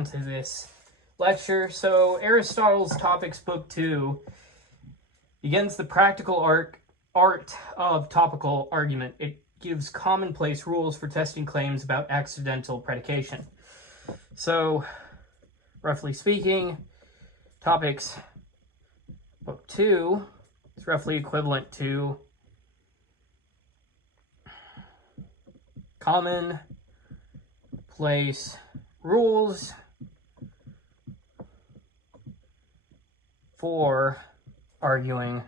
on to this lecture. So Aristotle's Topics, Book 2, begins the practical art of topical argument. It gives commonplace rules for testing claims about accidental predication. So, roughly speaking, Topics, Book 2 is roughly equivalent to commonplace rules for arguing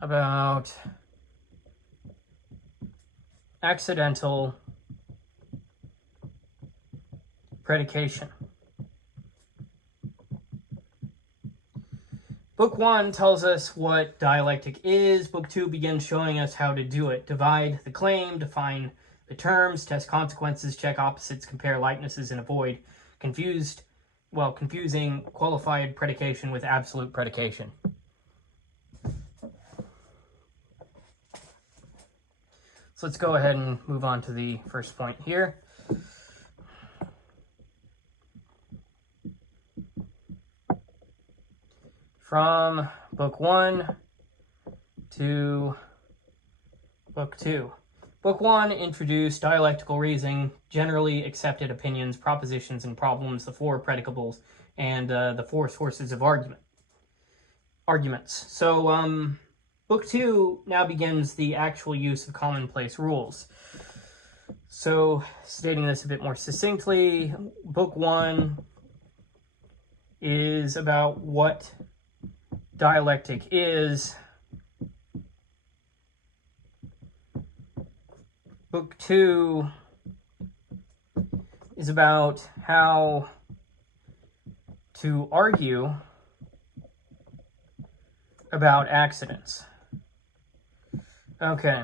about accidental predication. Book 1 tells us what dialectic is. Book 2 begins showing us how to do it. Divide the claim, define the terms, test consequences, check opposites, compare likenesses, and avoid confusing qualified predication with absolute predication. So let's go ahead and move on to the first point here. From Book 1 to Book 2. Book 1 introduced dialectical reasoning, generally accepted opinions, propositions, and problems, the four predicables, and the four sources of arguments. So Book 2 now begins the actual use of commonplace rules. So, stating this a bit more succinctly, Book 1 is about what dialectic is. Book 2 is about how to argue about accidents. Okay.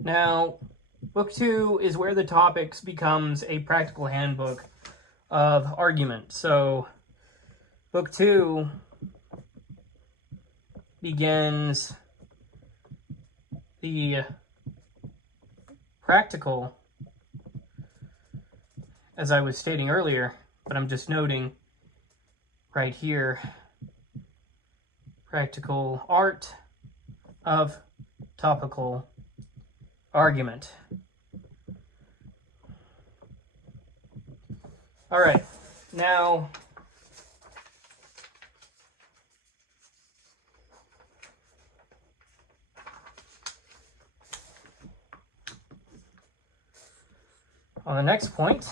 Now, Book 2 is where the topics becomes a practical handbook of argument. So, Book 2 begins the practical, as I was stating earlier, but I'm just noting right here, practical art of topical argument. All right, now on the next point,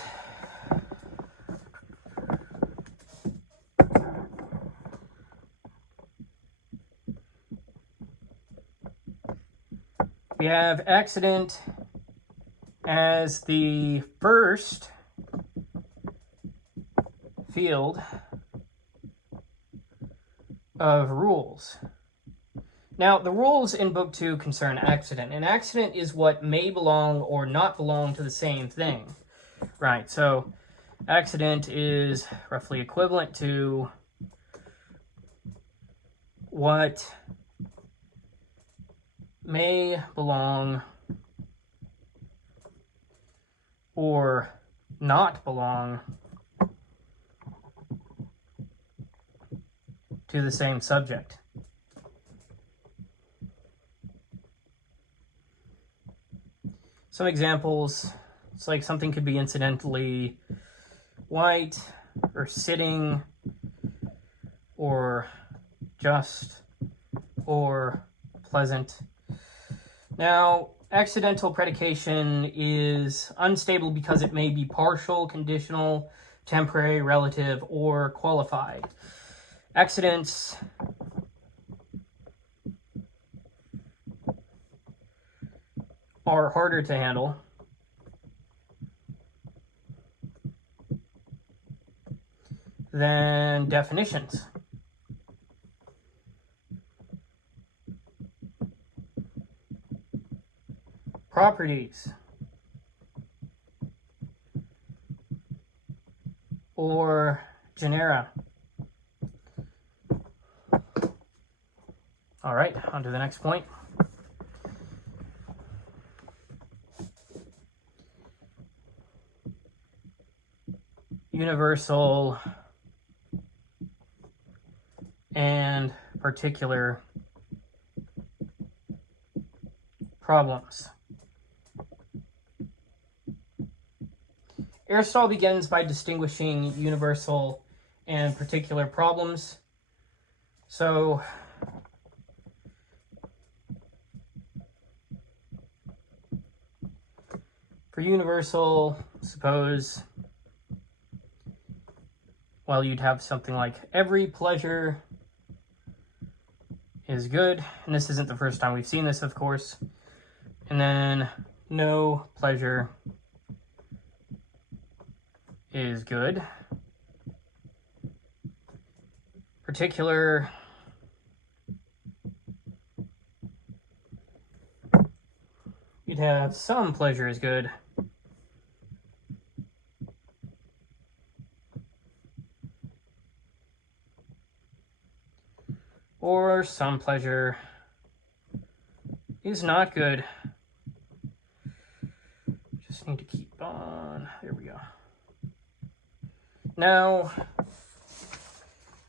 we have accident as the first field of rules. Now, the rules in Book 2 concern accident. An accident is what may belong or not belong to the same thing. Right, so accident is roughly equivalent to what may belong or not belong to the same subject. Some examples, it's like something could be incidentally white or sitting or just or pleasant. Now, accidental predication is unstable because it may be partial, conditional, temporary, relative, or qualified. Accidents are harder to handle than definitions. Properties or genera. All right, on to the next point. universal and particular problems. Aristotle begins by distinguishing universal and particular problems. So, for universal, suppose, well, you'd have something like every pleasure is good. And this isn't the first time we've seen this, of course. And then no pleasure is good. Particular you'd have some pleasure is good. Or some pleasure is not good. Just need to keep on. There we go. Now,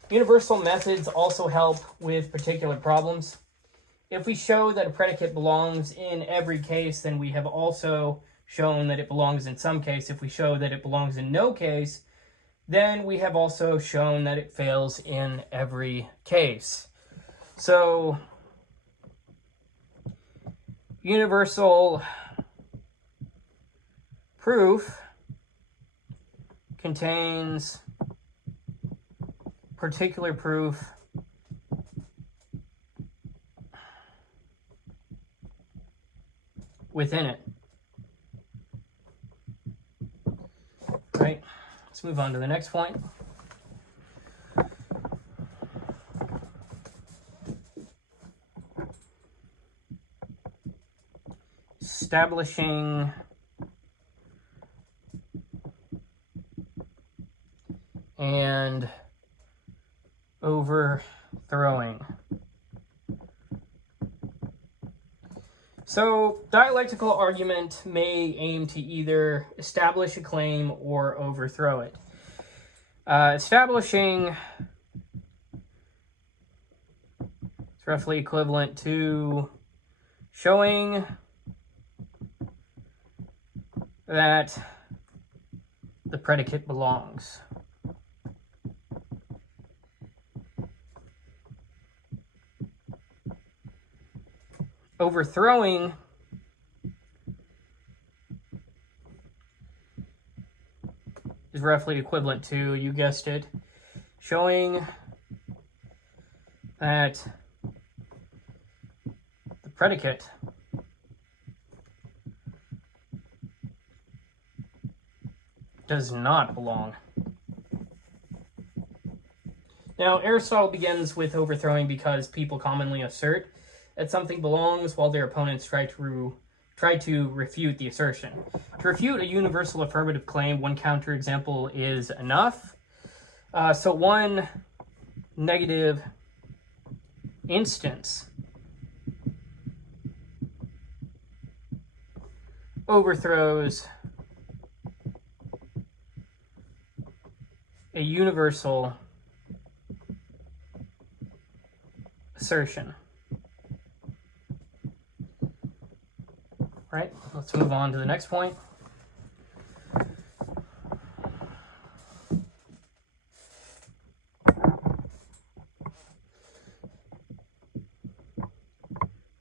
universal methods also help with particular problems. If we show that a predicate belongs in every case, then we have also shown that it belongs in some case. If we show that it belongs in no case, then we have also shown that it fails in every case. So, universal proof contains particular proof within it. Right? Let's move on to the next point. Establishing and overthrowing. So, dialectical argument may aim to either establish a claim or overthrow it. Establishing is roughly equivalent to showing that the predicate belongs. Overthrowing is roughly equivalent to, you guessed it, showing that the predicate does not belong. Now, Aristotle begins with overthrowing because people commonly assert that something belongs while their opponents try to refute the assertion. To refute a universal affirmative claim, one counterexample is enough. So one negative instance overthrows a universal assertion. Right, let's move on to the next point.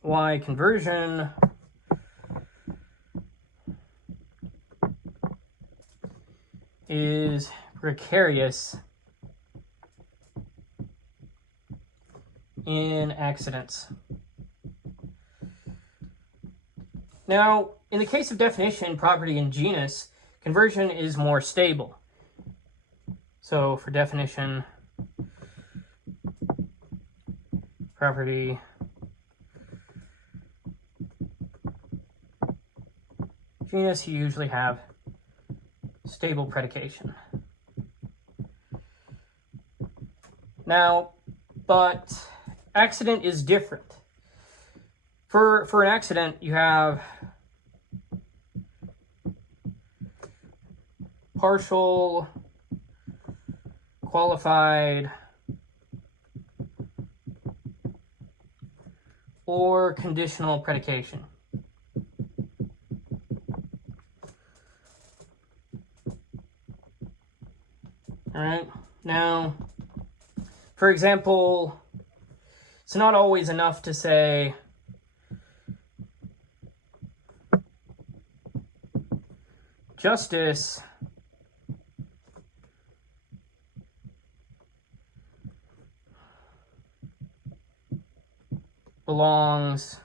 Why conversion is precarious in accidents. Now, in the case of definition, property, and genus, conversion is more stable. So for definition, property, genus, you usually have stable predication. Now, but accident is different. For an accident, you have partial qualified or conditional predication. All right, now, for example, it's not always enough to say justice belongs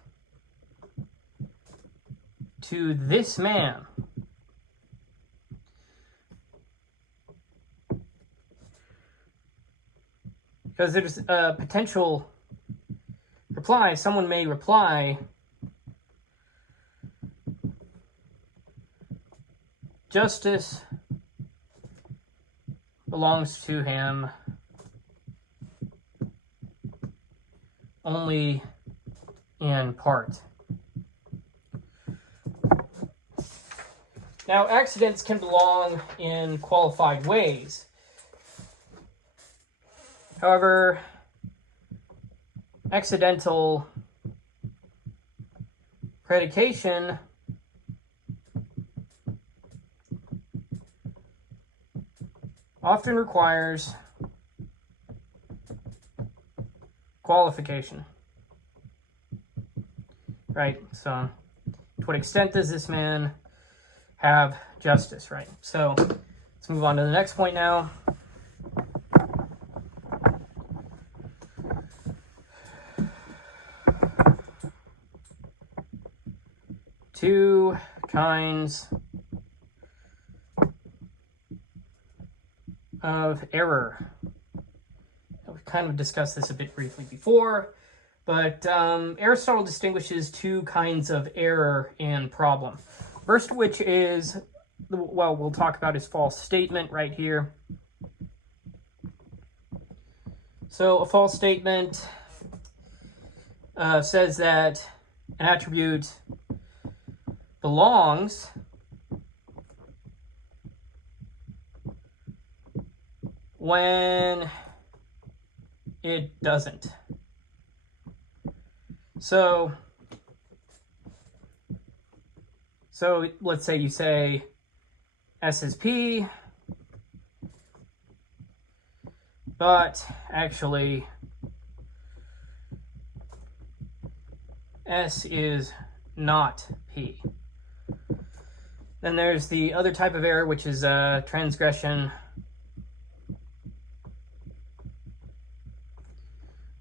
to this man. Because there's a potential reply. Someone may reply, justice belongs to him only in part. Now, accidents can belong in qualified ways. However, accidental predication often requires qualification. Right? So, to what extent does this man have justice? Right? So, let's move on to the next point now. Two kinds of error. We've kind of discussed this a bit briefly before, but Aristotle distinguishes two kinds of error in problem. First, which is, well, we'll talk about his false statement right here. So a false statement says that an attribute belongs when it doesn't. So let's say you say S is P, but actually S is not P. Then there's the other type of error, which is transgression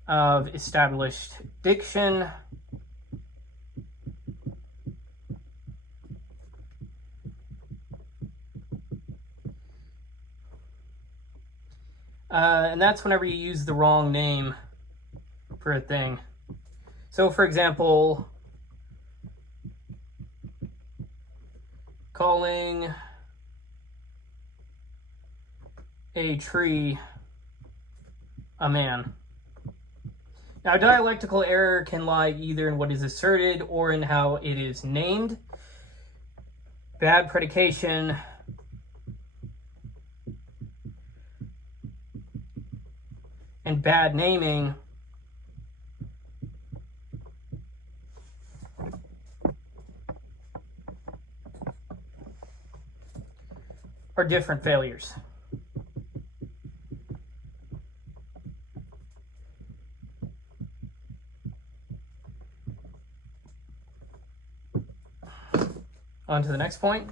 of established diction. And that's whenever you use the wrong name for a thing. So, for example, calling a tree a man. Now, dialectical error can lie either in what is asserted or in how it is named. Bad predication and bad naming are different failures. On to the next point.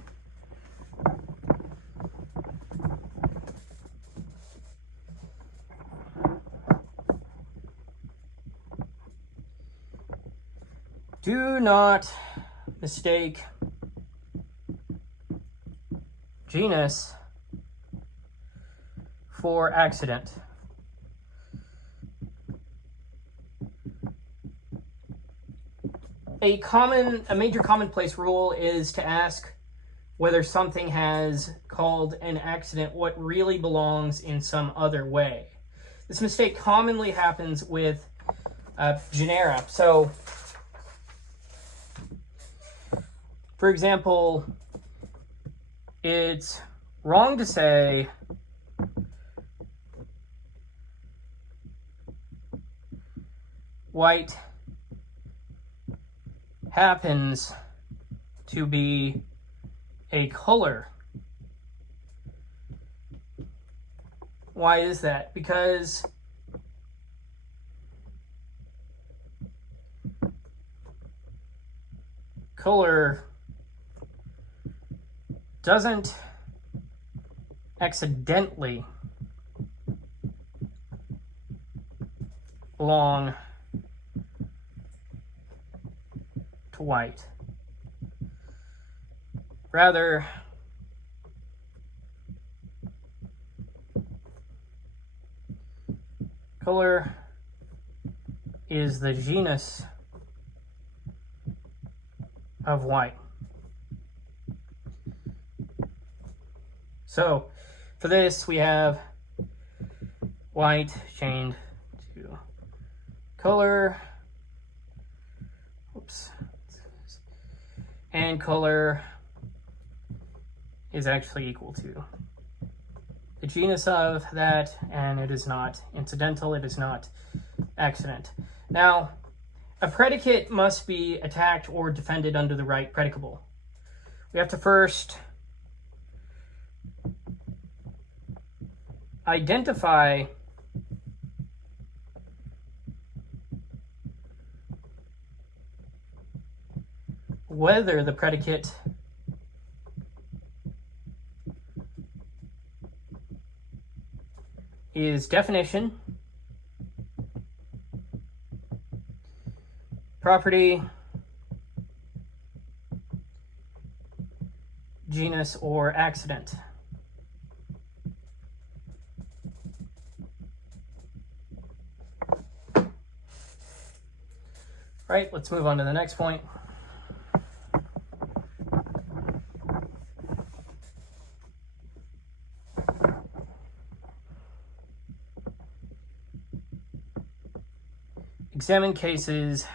Do not mistake genus for accident. A major commonplace rule is to ask whether something has called an accident what really belongs in some other way. This mistake commonly happens with genera. So, for example, it's wrong to say white happens to be a color. Why is that? Because color doesn't accidentally belong to white. Rather, color is the genus of white. So, for this, we have white chained to color. Oops. And color is actually equal to the genus of that, and it is not incidental, it is not accident. Now, a predicate must be attacked or defended under the right predicable. We have to first identify whether the predicate is definition, property, genus, or accident. Right, let's move on to the next point. Examine cases,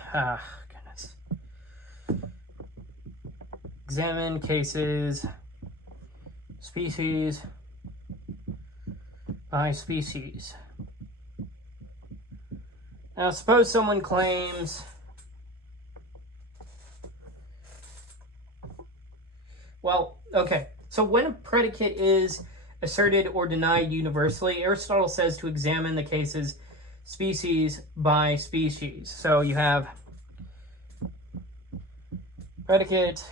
examine cases, species by species. Now, suppose someone claims, well, okay, so when a predicate is asserted or denied universally, Aristotle says to examine the cases species by species. So you have predicate,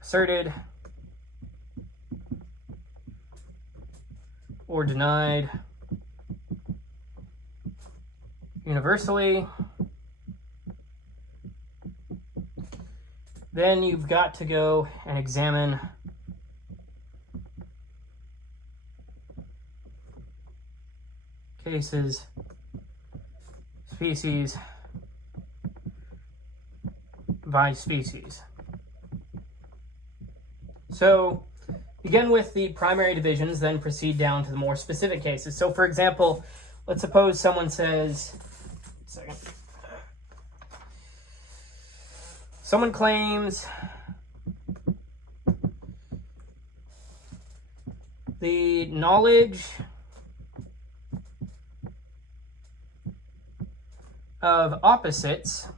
asserted, or denied universally. Then you've got to go and examine cases, species by species. So begin with the primary divisions, then proceed down to the more specific cases. So for example, let's suppose someone says, someone claims the knowledge of opposites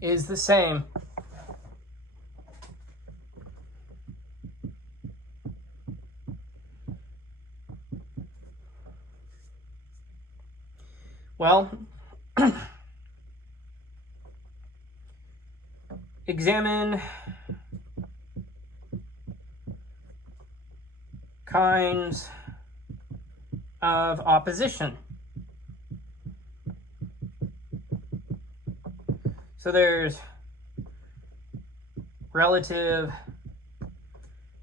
is the same. Well, examine kinds of opposition. So there's relative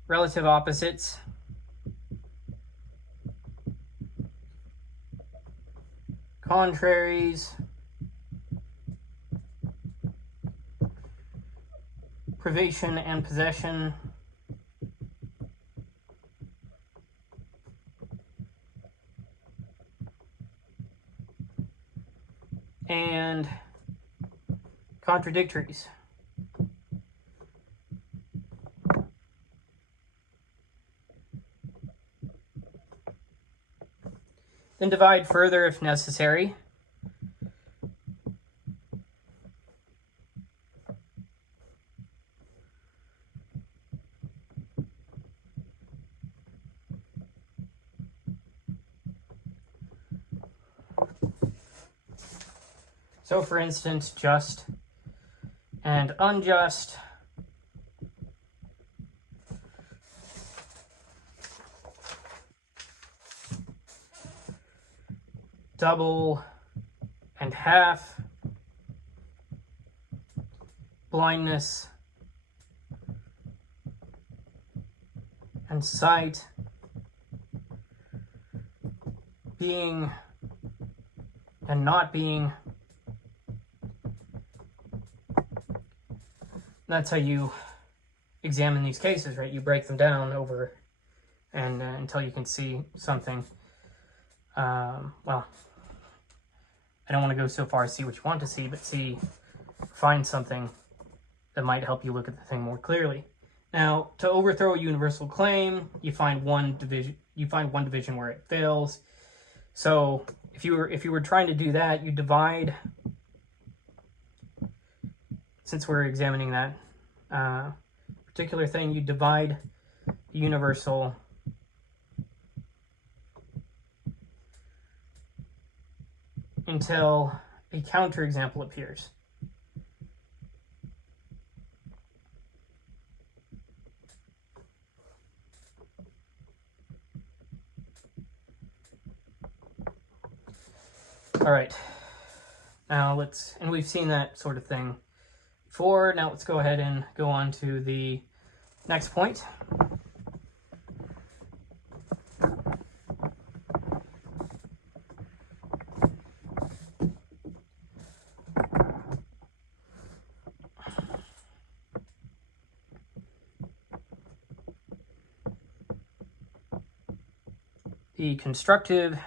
opposites, contraries, privation and possession, and contradictories. Then divide further if necessary. So for instance, just and unjust. Double and half. Blindness and sight. Being and not being. That's how you examine these cases, right? You break them down over and until you can see something. Well, I don't want to go so far as see what you want to see, but find something that might help you look at the thing more clearly. Now, to overthrow a universal claim, you find one division. You find one division where it fails. So, if you were trying to do that, you divide. Since we're examining that particular thing, you divide the universal until a counterexample appears. All right. Now and we've seen that sort of thing before. Now let's go ahead and go on to the next point. The constructive.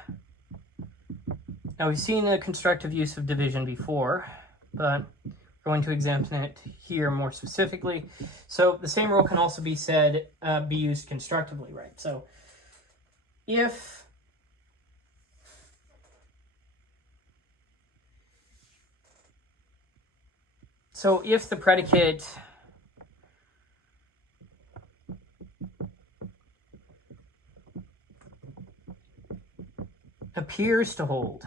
Now we've seen the constructive use of division before, but we're going to examine it here more specifically. So the same rule can also be said, be used constructively, right? So if the predicate appears to hold,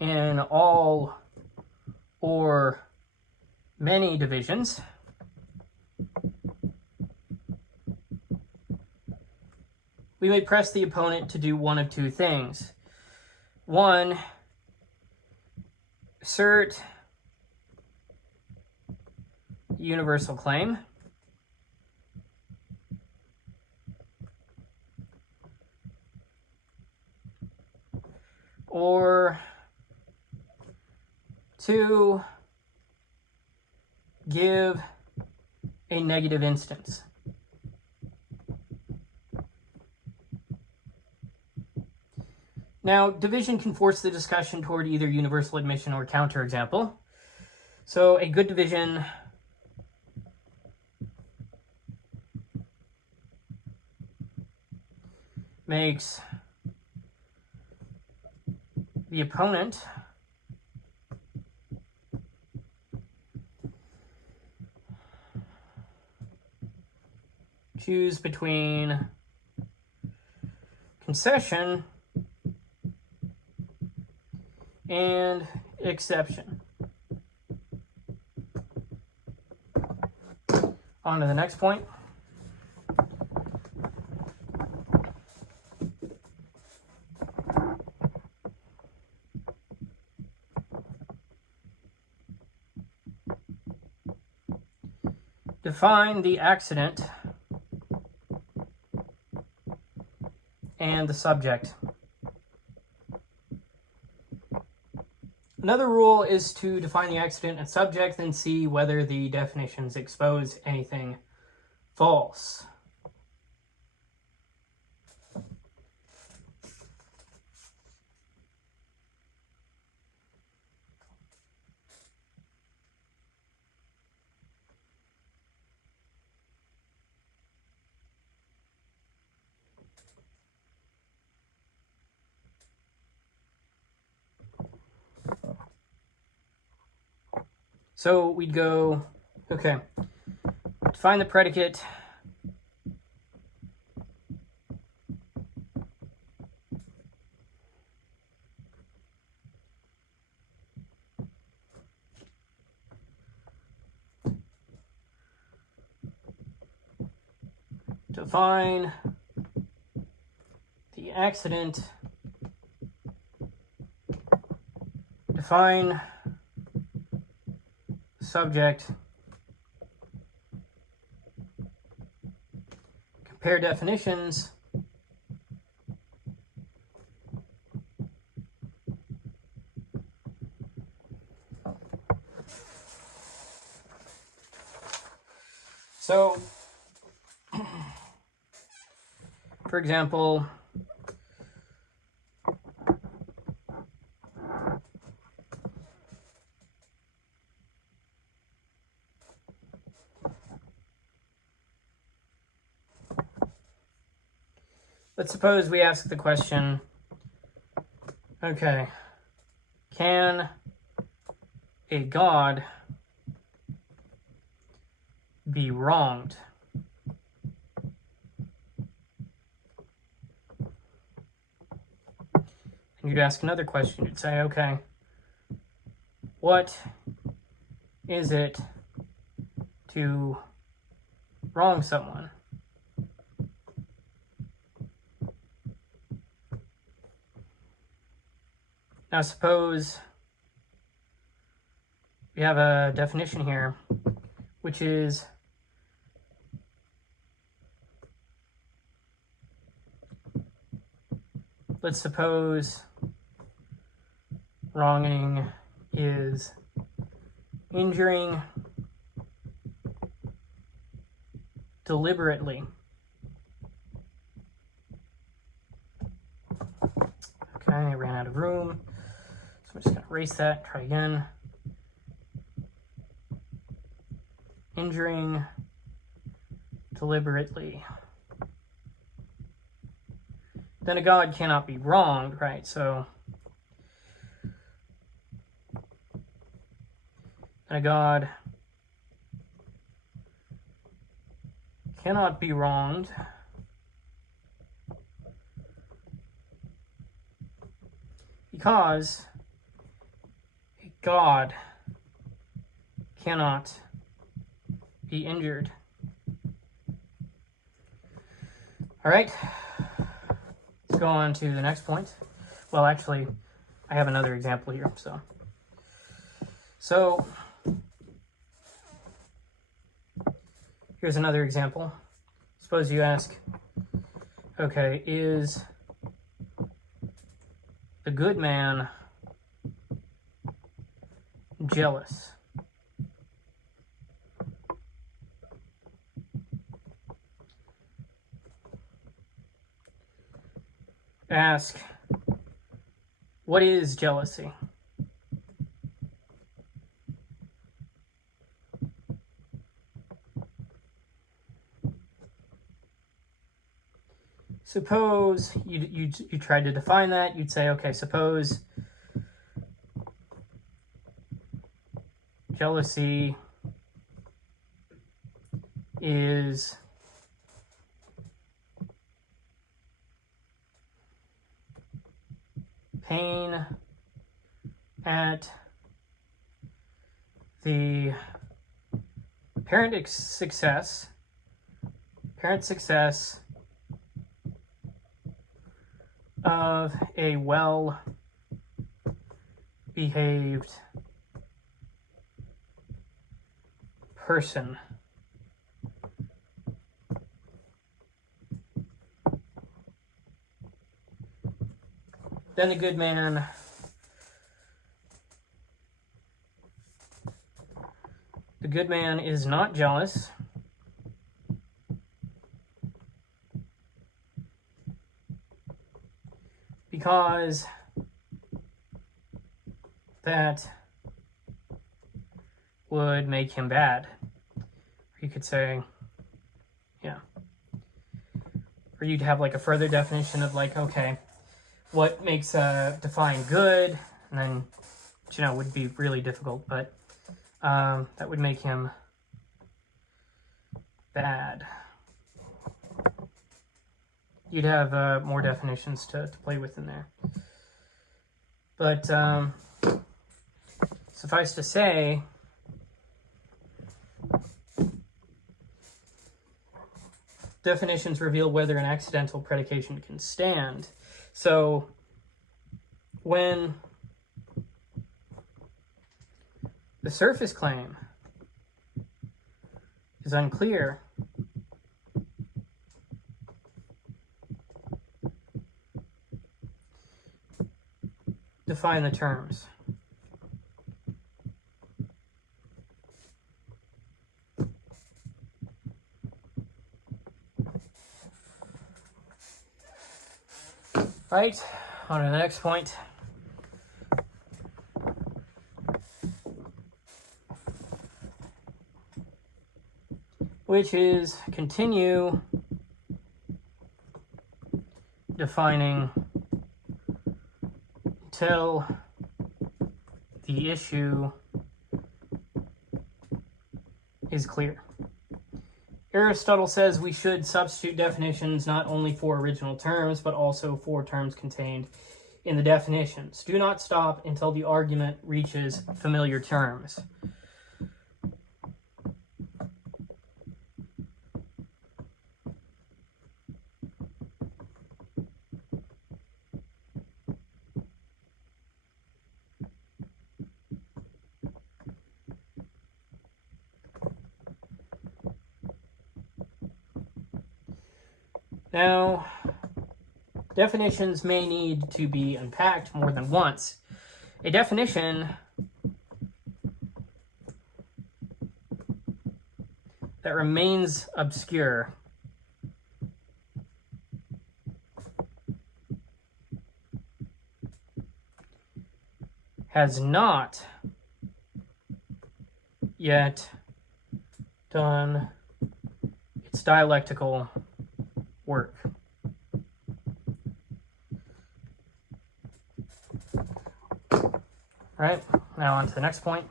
in all or many divisions, we may press the opponent to do one of two things. One, assert the universal claim, or two, give a negative instance. Now, division can force the discussion toward either universal admission or counterexample. So a good division makes the opponent choose between concession and exception. On to the next point. Define the accident and the subject. Another rule is to define the accident and subject, then see whether the definitions expose anything false. So we'd go, okay, define the predicate. Define the accident. Define subject. Compare definitions. So, for example, let's suppose we ask the question, okay, can a god be wronged? And you'd ask another question. You'd say, okay, what is it to wrong someone? Now suppose we have a definition here, which is let's suppose wronging is injuring deliberately. Okay, I ran out of room, so I'm just going to erase that, try again. Injuring deliberately. Then a god cannot be wronged, right? So a god cannot be wronged because a god cannot be injured. All right, let's go on to the next point. Well, actually, I have another example here. So here's another example. Suppose you ask, okay, is the good man jealous? Ask, what is jealousy? Suppose you tried to define that. You'd say, okay, suppose jealousy is pain at the parent success of a well-behaved person. Then the good man is not jealous because that would make him bad. Or you could say, yeah. Or you'd have like a further definition of like, okay, what makes define good, and then, would be really difficult, but that would make him bad. You'd have more definitions to play with in there. But suffice to say, definitions reveal whether an accidental predication can stand. So when the surface claim is unclear, define the terms. Right, on to the next point. Which is continue defining until the issue is clear. Aristotle says we should substitute definitions not only for original terms, but also for terms contained in the definitions. Do not stop until the argument reaches familiar terms. Now, definitions may need to be unpacked more than once. A definition that remains obscure has not yet done its dialectical work. All right, now on to the next point.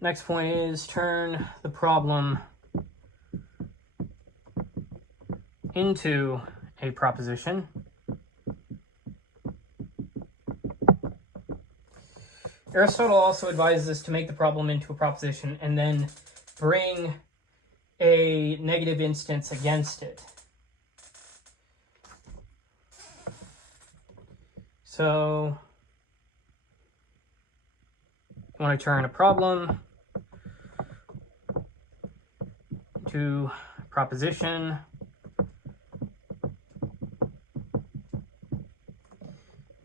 Next point is turn the problem into a proposition. Aristotle also advises us to make the problem into a proposition and then bring a negative instance against it. So, you want to turn a problem to proposition.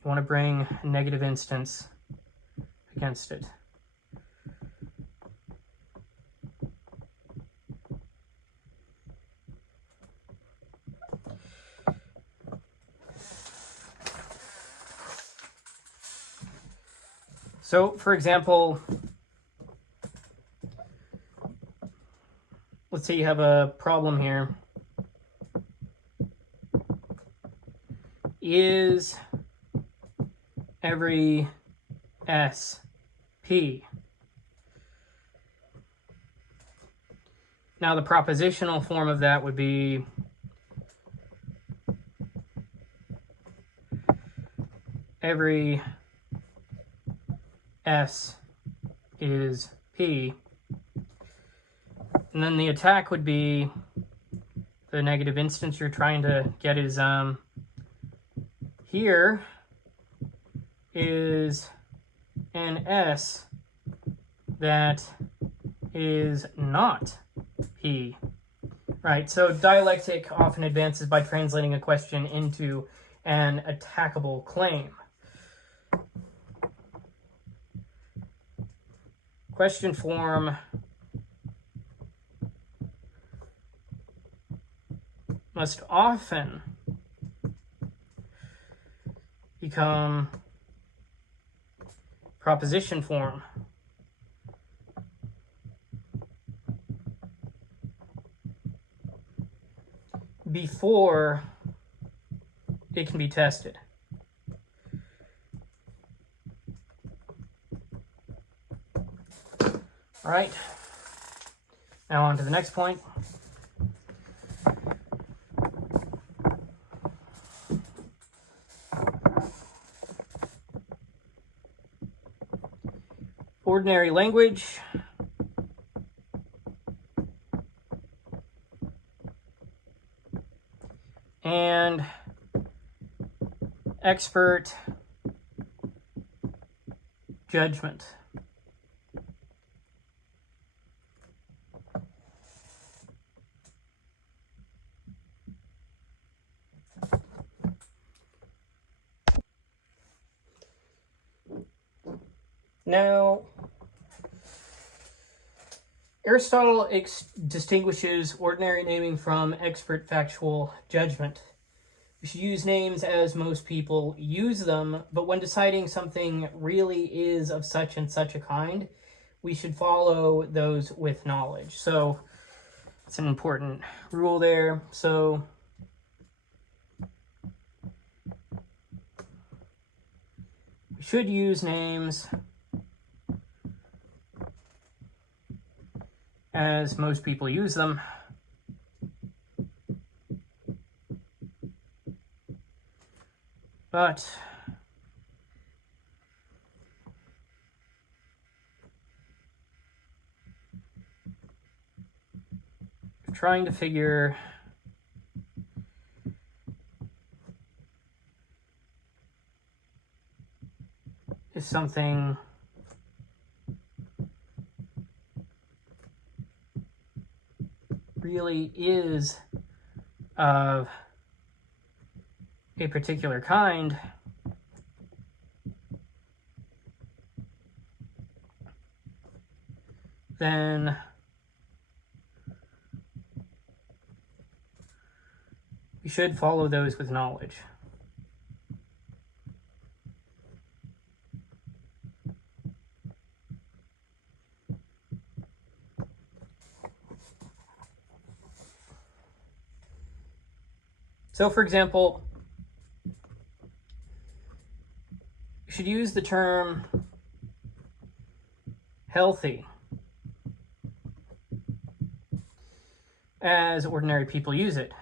You want to bring a negative instance against it. So, for example, let's say you have a problem here. Is every S P? Now, the propositional form of that would be every S is P. And then the attack would be the negative instance you're trying to get is here is an S that is not P. Right, so dialectic often advances by translating a question into an attackable claim. Question form must often become proposition form. before it can be tested. All right, now on to the next point. Ordinary language and expert judgment. Now, Aristotle distinguishes ordinary naming from expert factual judgment. We should use names as most people use them, but when deciding something really is of such and such a kind, we should follow those with knowledge. So it's an important rule there. So we should use names as most people use them. But trying to figure if something really is of a particular kind, then we should follow those with knowledge. So, for example, you should use the term healthy as ordinary people use it.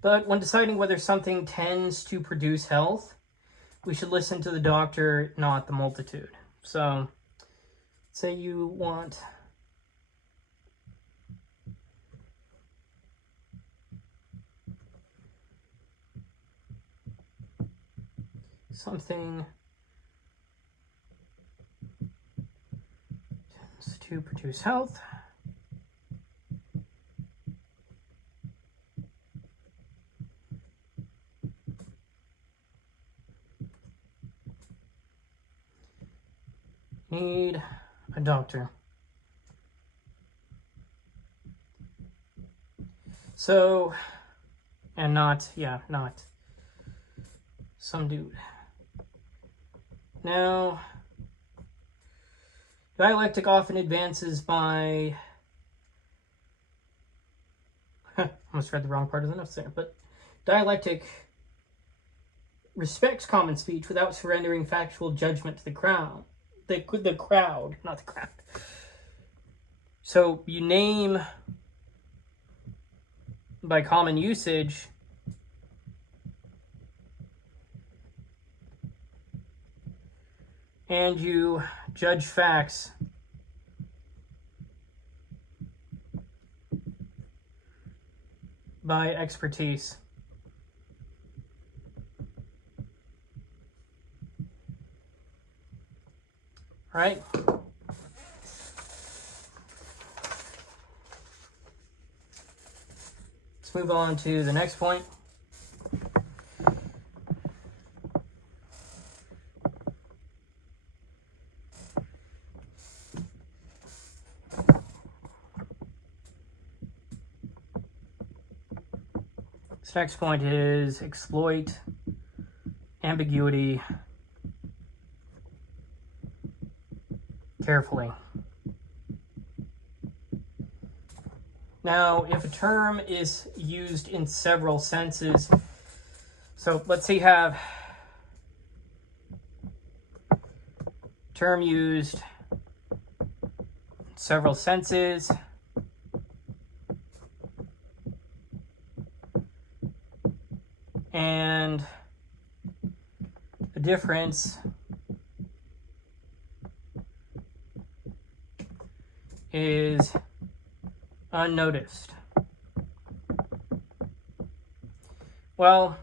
But when deciding whether something tends to produce health, we should listen to the doctor, not the multitude. So, say you want something tends to produce health. Need a doctor. So, and not some dude. Now, dialectic often advances by, almost read the wrong part of the notes there, but dialectic respects common speech without surrendering factual judgment to the crowd. The crowd, not the crowd. So you name by common usage and you judge facts by expertise. Right? Let's move on to the next point. This next point is exploit ambiguity carefully. Now, if a term is used in several senses, so let's say you have term used in several senses, and the difference is unnoticed. Well,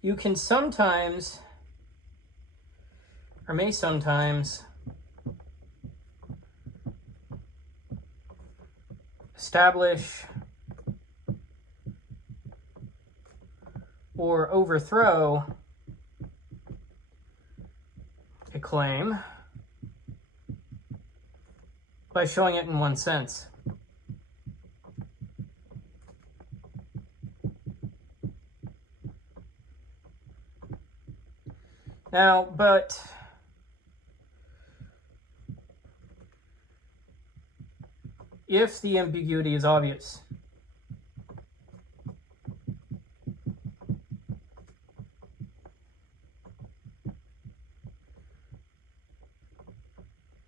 you can sometimes, or may sometimes, establish or overthrow a claim by showing it in one sense. Now, but if the ambiguity is obvious,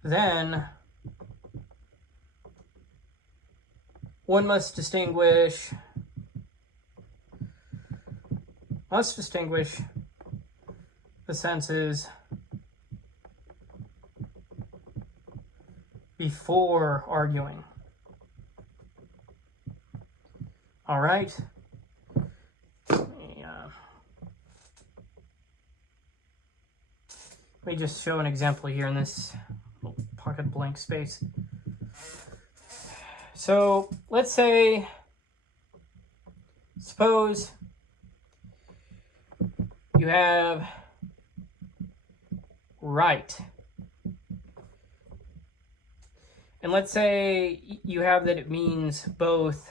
then one must distinguish the senses before arguing. All right. Let me just show an example here in this little pocket blank space. So let's say, suppose you have right. And let's say you have that it means both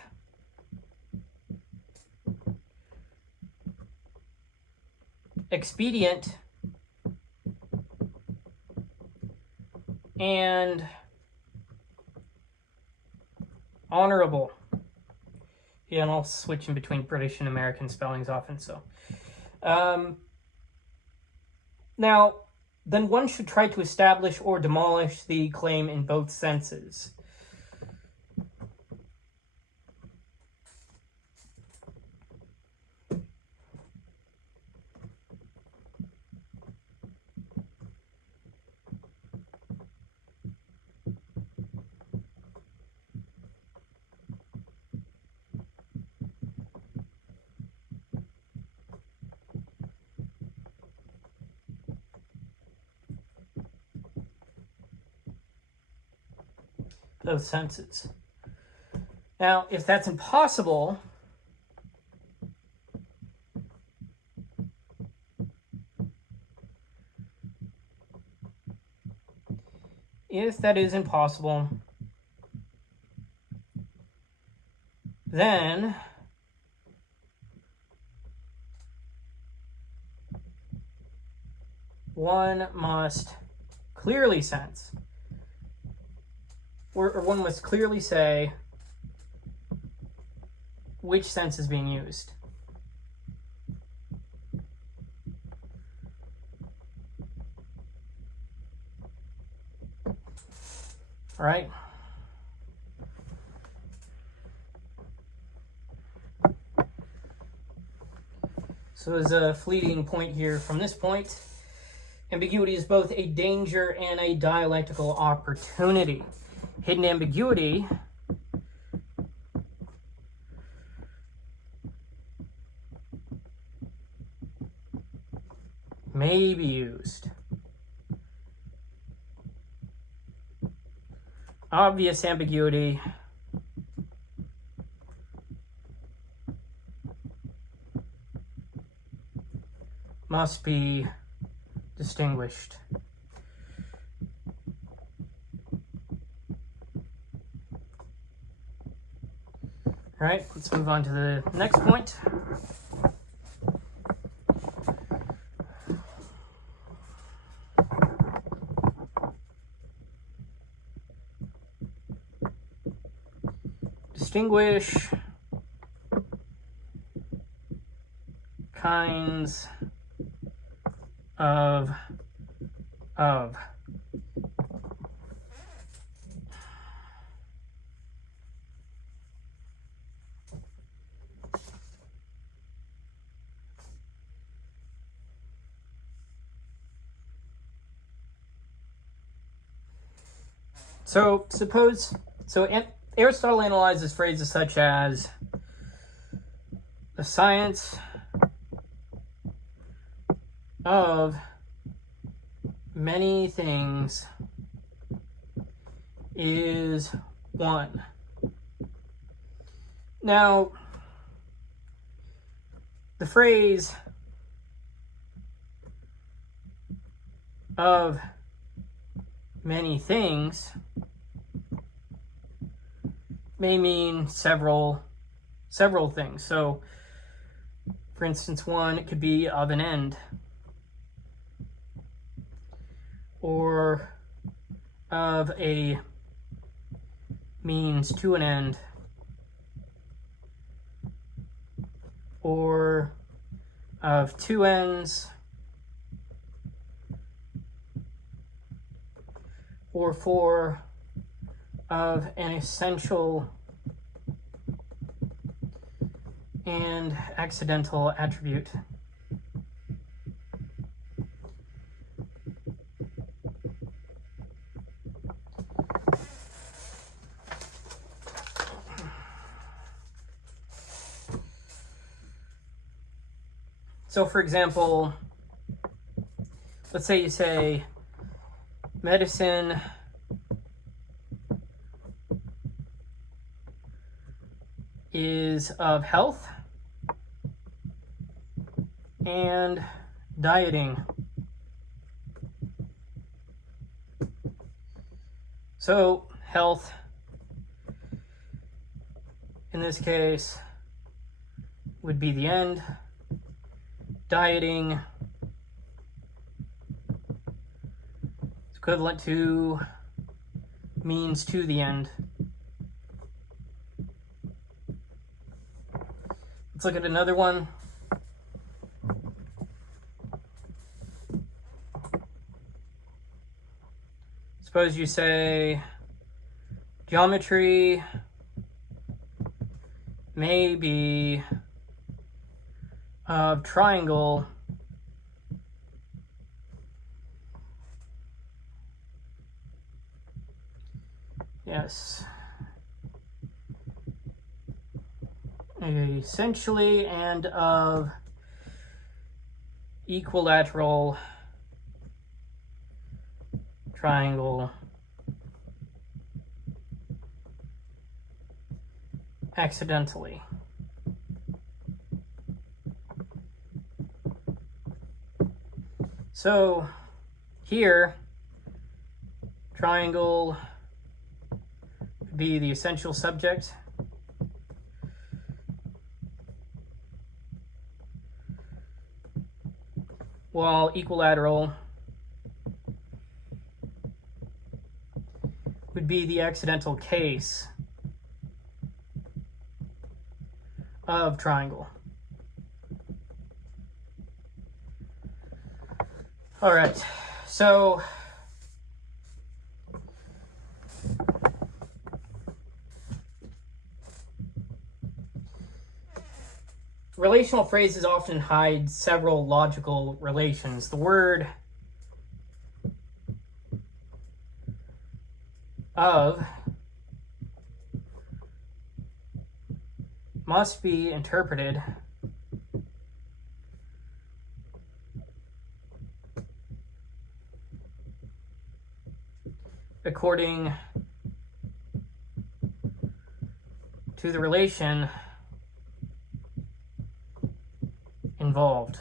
expedient and honorable. Yeah, and I'll switch in between British and American spellings often, so. Now, then one should try to establish or demolish the claim in both senses. Those senses. Now, if that's impossible, then one must clearly sense, or one must clearly say which sense is being used. All right. So as a fleeting point here from this point, ambiguity is both a danger and a dialectical opportunity. Hidden ambiguity may be used. Obvious ambiguity must be distinguished. All right, let's move on to the next point. distinguish kinds of. So Aristotle analyzes phrases such as the science of many things is one. Now, the phrase of many things may mean several things. So, for instance, one, it could be of an end, or of a means to an end, or of two ends, or for of an essential and accidental attribute. So, for example, let's say you say medicine is of health and dieting. So, health, in this case, would be the end. Dieting is equivalent to means to the end. Let's look at another one. Suppose you say geometry may be of triangle essentially, and of equilateral triangle accidentally. So here, triangle would be the essential subject, while equilateral would be the accidental case of triangle. All right, so relational phrases often hide several logical relations. The word of must be interpreted according to the relation involved.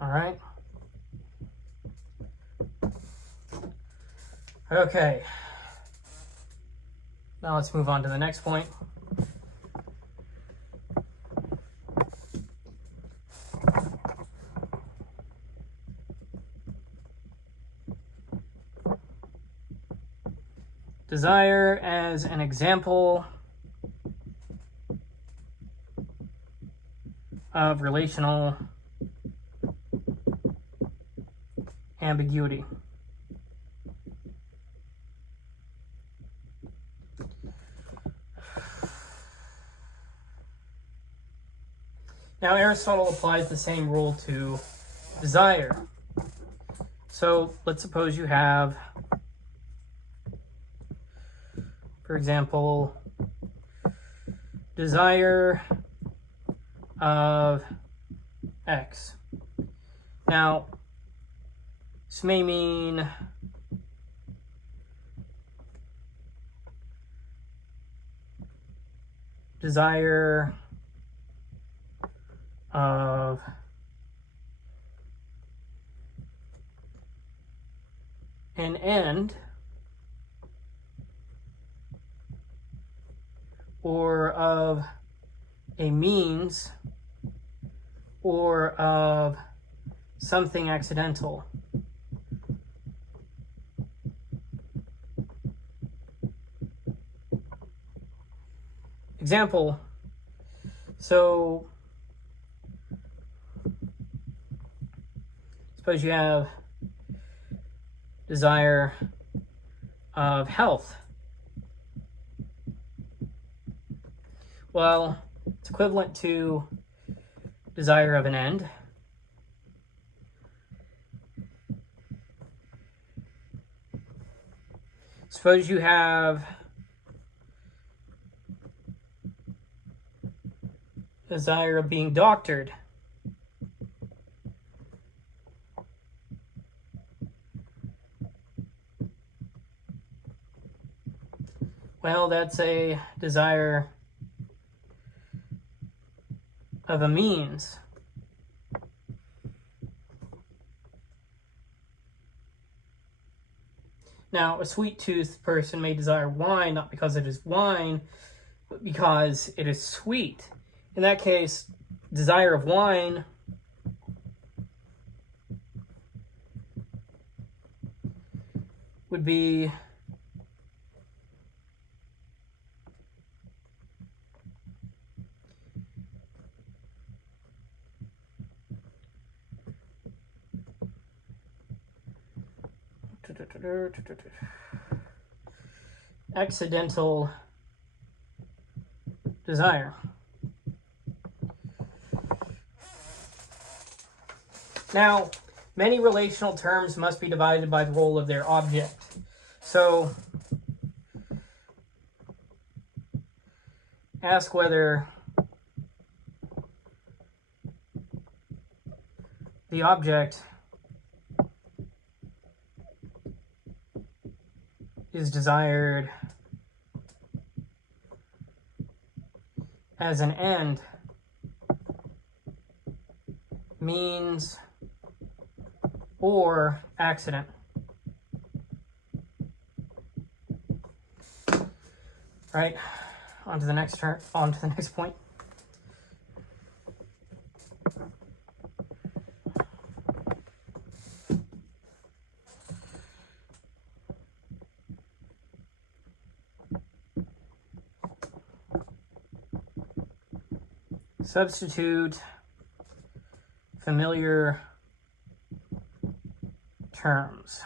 All right. Okay. Now let's move on to the next point. Desire as an example of relational ambiguity. Now, Aristotle applies the same rule to desire. So let's suppose you have, for example, desire of X. Now, this may mean desire of an end, or of a means, or of something accidental. Example, so suppose you have desire of health. Well, it's equivalent to desire of an end. Suppose you have desire of being doctored. Well, that's a desire of a means. Now, a sweet-toothed person may desire wine, not because it is wine, but because it is sweet. In that case, desire of wine would be accidental desire. Now, many relational terms must be divided by the role of their object. So, ask whether the object is desired as an end, means, or accident. Right, on to the next point. Substitute familiar terms.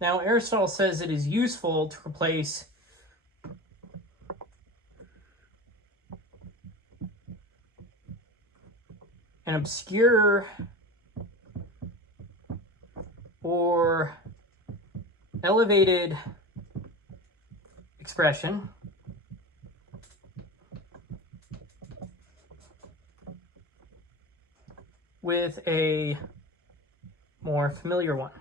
Now, Aristotle says it is useful to replace an obscure or elevated expression with a more familiar one.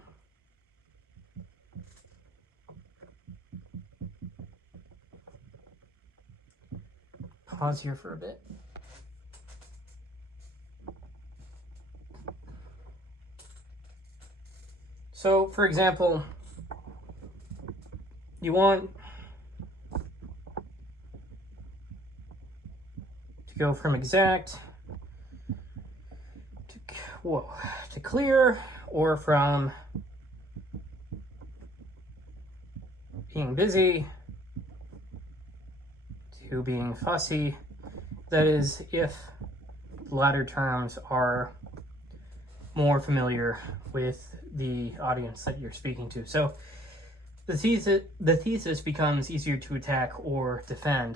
Pause here for a bit. So, for example, you want to go from exact to clear, or from being busy to being fussy. That is, if the latter terms are more familiar with the audience that you're speaking to. So the thesis becomes easier to attack or defend.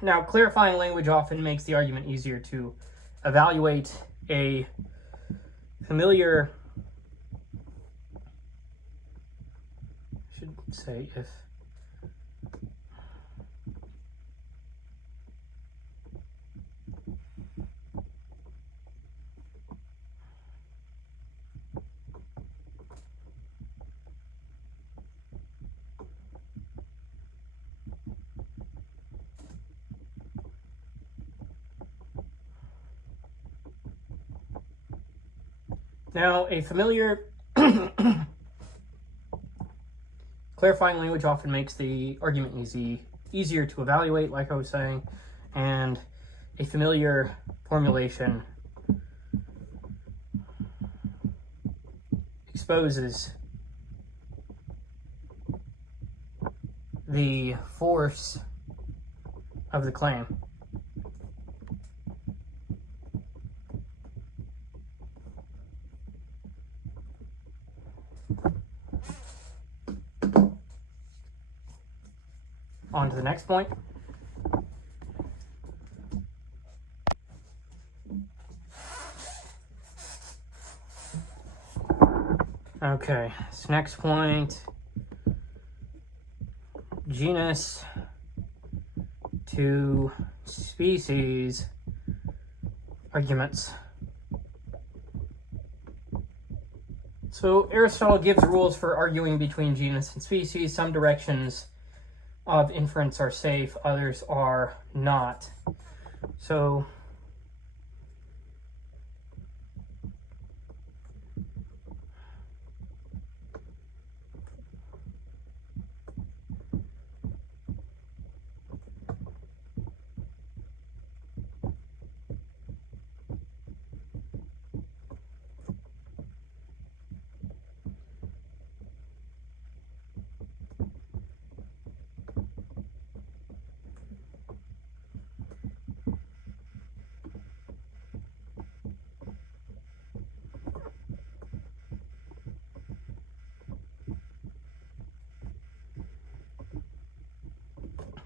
Now, clarifying language often makes the argument easier to evaluate. A familiar, I should say, if now a familiar clarifying language often makes the argument easier to evaluate, like I was saying, and a familiar formulation exposes the force of the claim. On to the next point. Okay, this next point, genus to species arguments. So Aristotle gives rules for arguing between genus and species. Some directions of inference are safe, others are not. So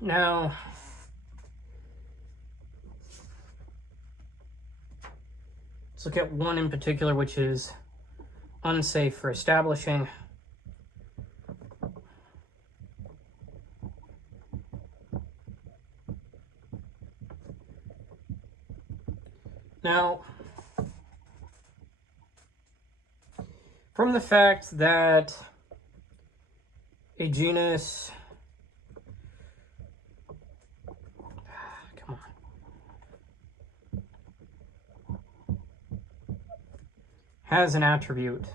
now, let's look at one in particular, which is unsafe for establishing. Now, from the fact that a genus has an attribute,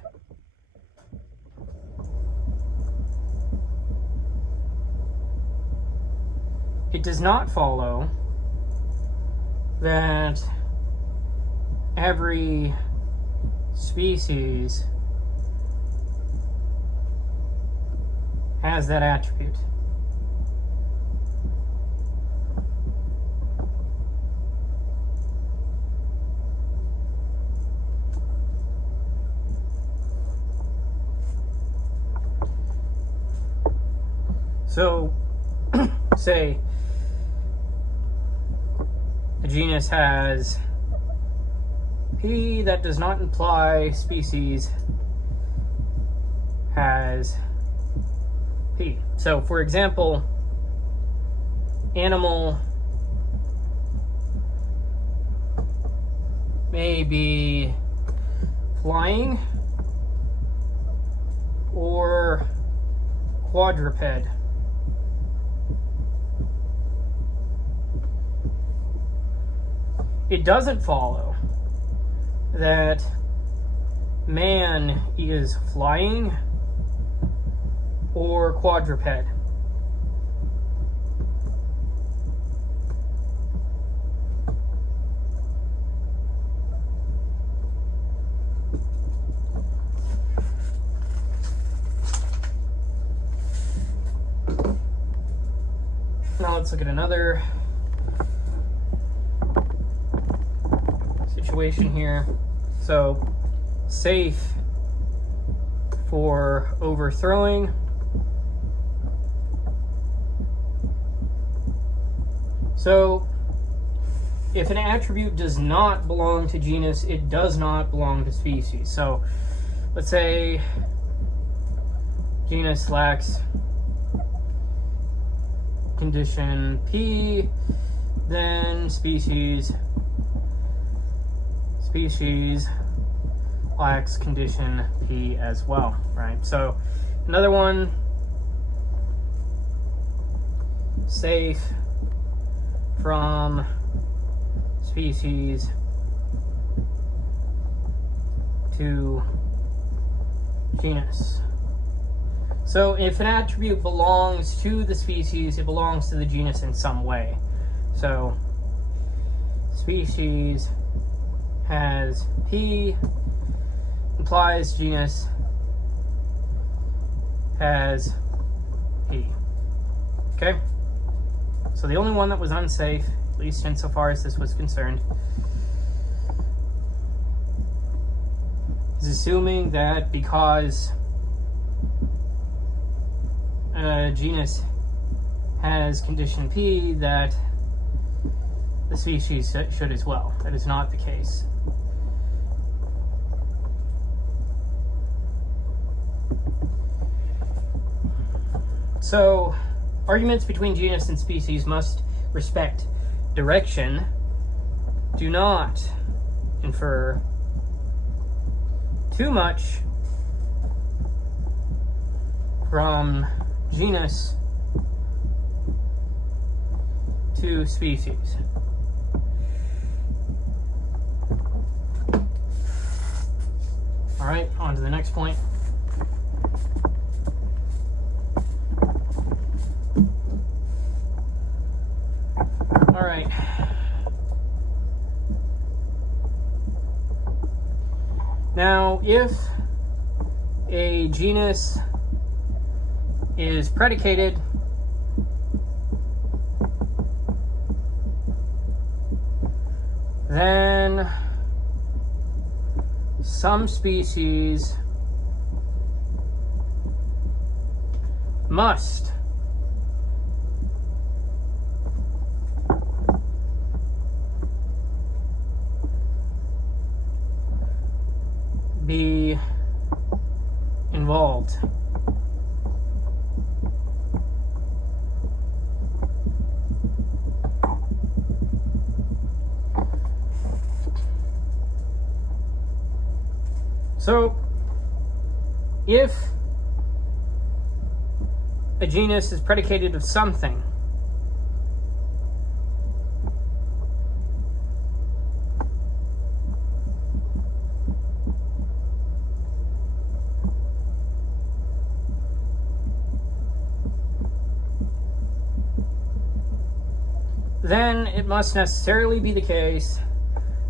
it does not follow that every species has that attribute. So, say a genus has P, that does not imply species has P. So, for example, animal may be flying or quadruped. It doesn't follow that man is flying or quadruped. Now let's look at another situation here. So, safe for overthrowing. So, if an attribute does not belong to genus, it does not belong to species. So, let's say genus lacks condition P, then species lacks condition P as well, right? So another one, safe from species to genus. So if an attribute belongs to the species, it belongs to the genus in some way. So species has P, implies genus has P. Okay? So the only one that was unsafe, at least insofar as this was concerned, is assuming that because a genus has condition P, that the species should as well. That is not the case. So, arguments between genus and species must respect direction, do not infer too much from genus to species. All right, on to the next point. All right. Now, if a genus is predicated then some species must be involved. So, if a genus is predicated of something, then it must necessarily be the case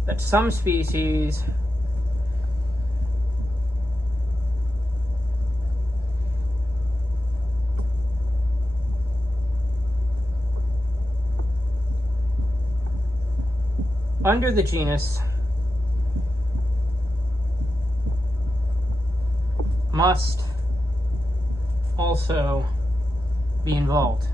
that some species under the genus must also be involved.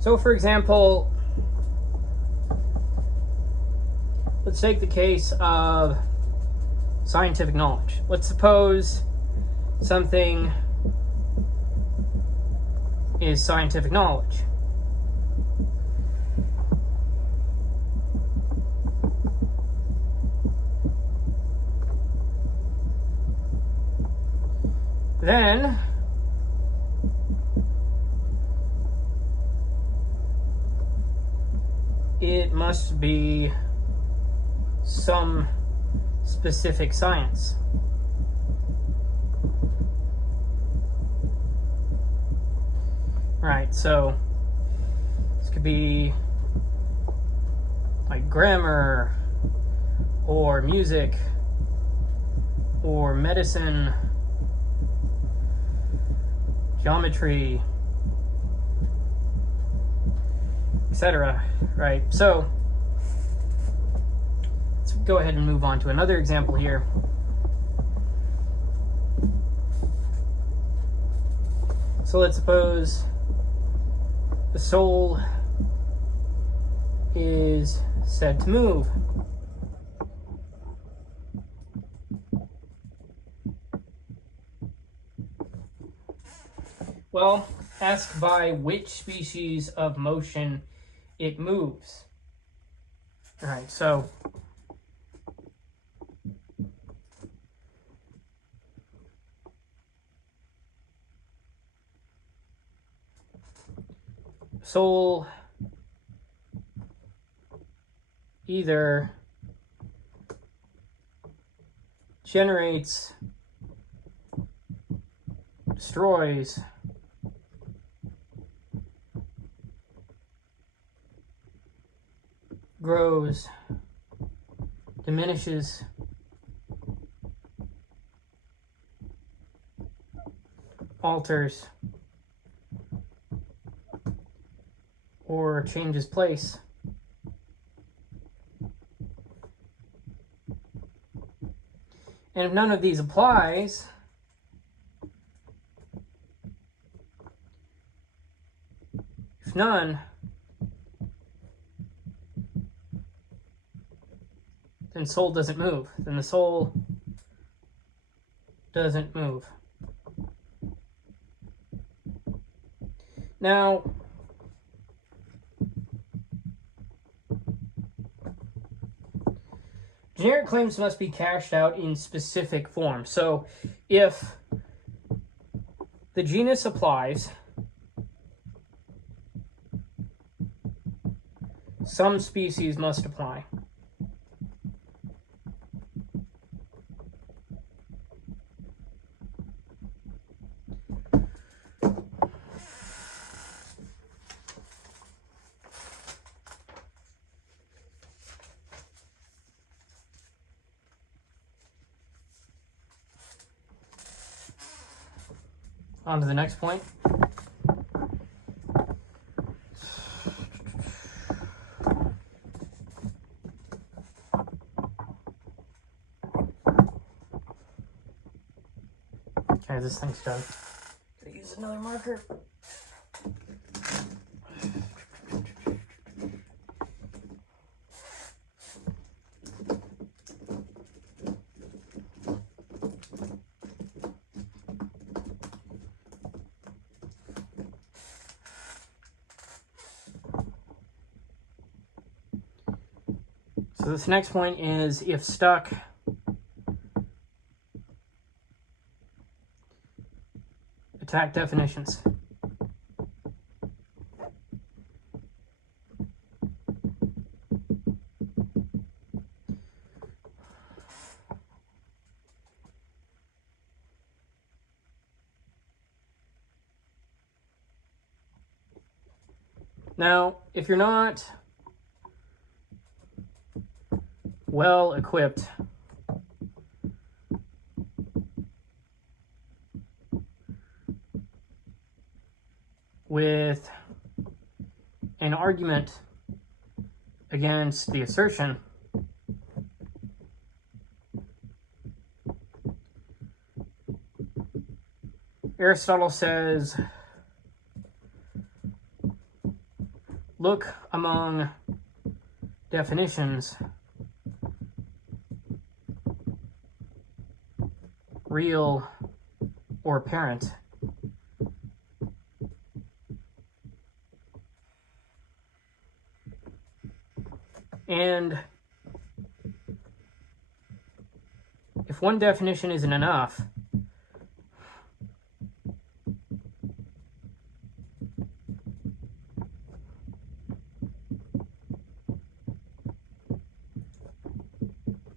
So, for example, let's take the case of scientific knowledge. Let's suppose something is scientific knowledge. Then it must be some specific science. Right, so this could be like grammar, or music, or medicine, geometry, etc. Right, so let's go ahead and move on to another example here. So let's suppose the soul is said to move. Well, ask by which species of motion it moves. All right, so soul either generates, destroys, grows, diminishes, alters, or changes place. And if none of these applies, if none, then soul doesn't move. Then the soul doesn't move. Now, generic claims must be cashed out in specific form. So if the genus applies, some species must apply. On to the next point. Okay, this thing's done. Gotta use another marker. So this next point is if stuck, attack definitions. Now, if you're not well equipped with an argument against the assertion, Aristotle says, look among definitions, real or apparent. And if one definition isn't enough,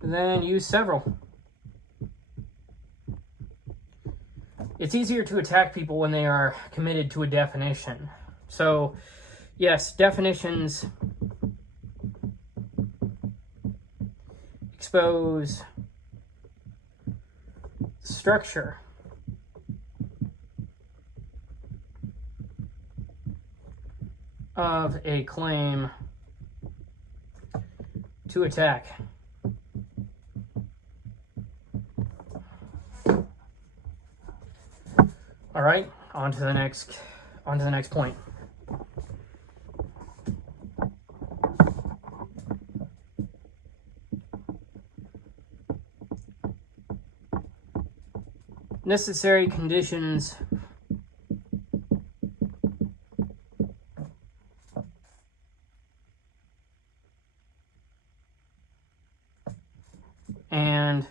then use several. it's easier to attack people when they are committed to a definition. So, yes, definitions expose structure of a claim to attack. All right, on to the next point. Necessary conditions and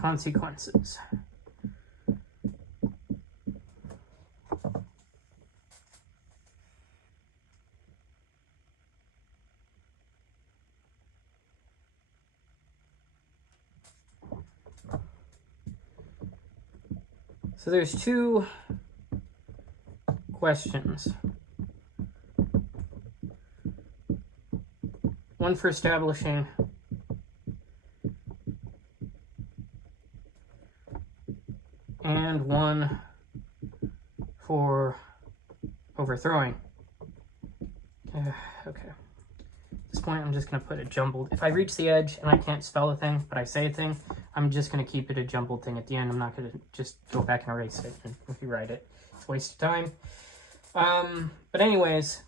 consequences. So there's two questions. One for establishing and one for overthrowing. Okay. At this point, I'm just going to put a jumbled... If I reach the edge and I can't spell a thing, but I say a thing, I'm just going to keep it a jumbled thing at the end. I'm not going to just go back and erase it and rewrite it. It's a waste of time. But anyways,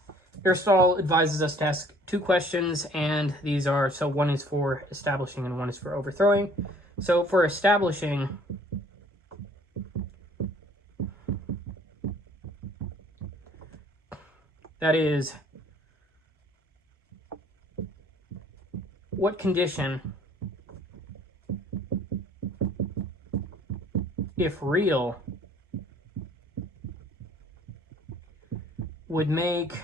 Aristotle advises us to ask two questions, and these are... So one is for establishing and one is for overthrowing. So for establishing... That is, what condition, if real, would make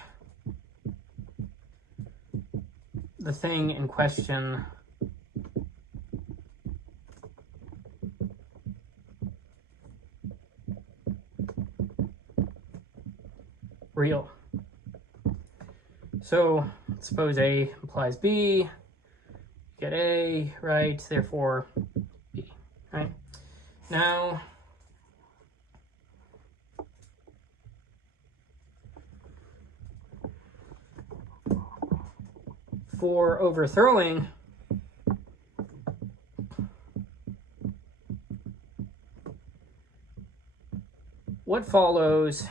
the thing in question real? So, suppose A implies B, you get A, right? Therefore, B, right? Now, for overthrowing, what follows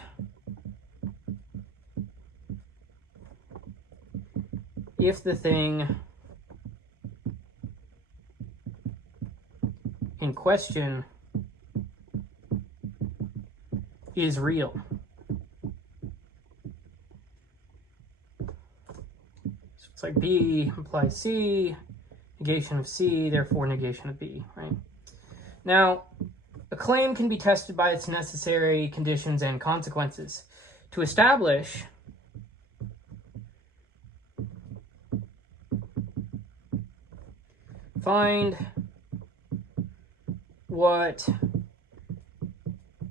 if the thing in question is real? So it's like B implies C, negation of C, therefore negation of B, right? Now, a claim can be tested by its necessary conditions and consequences. To establish find what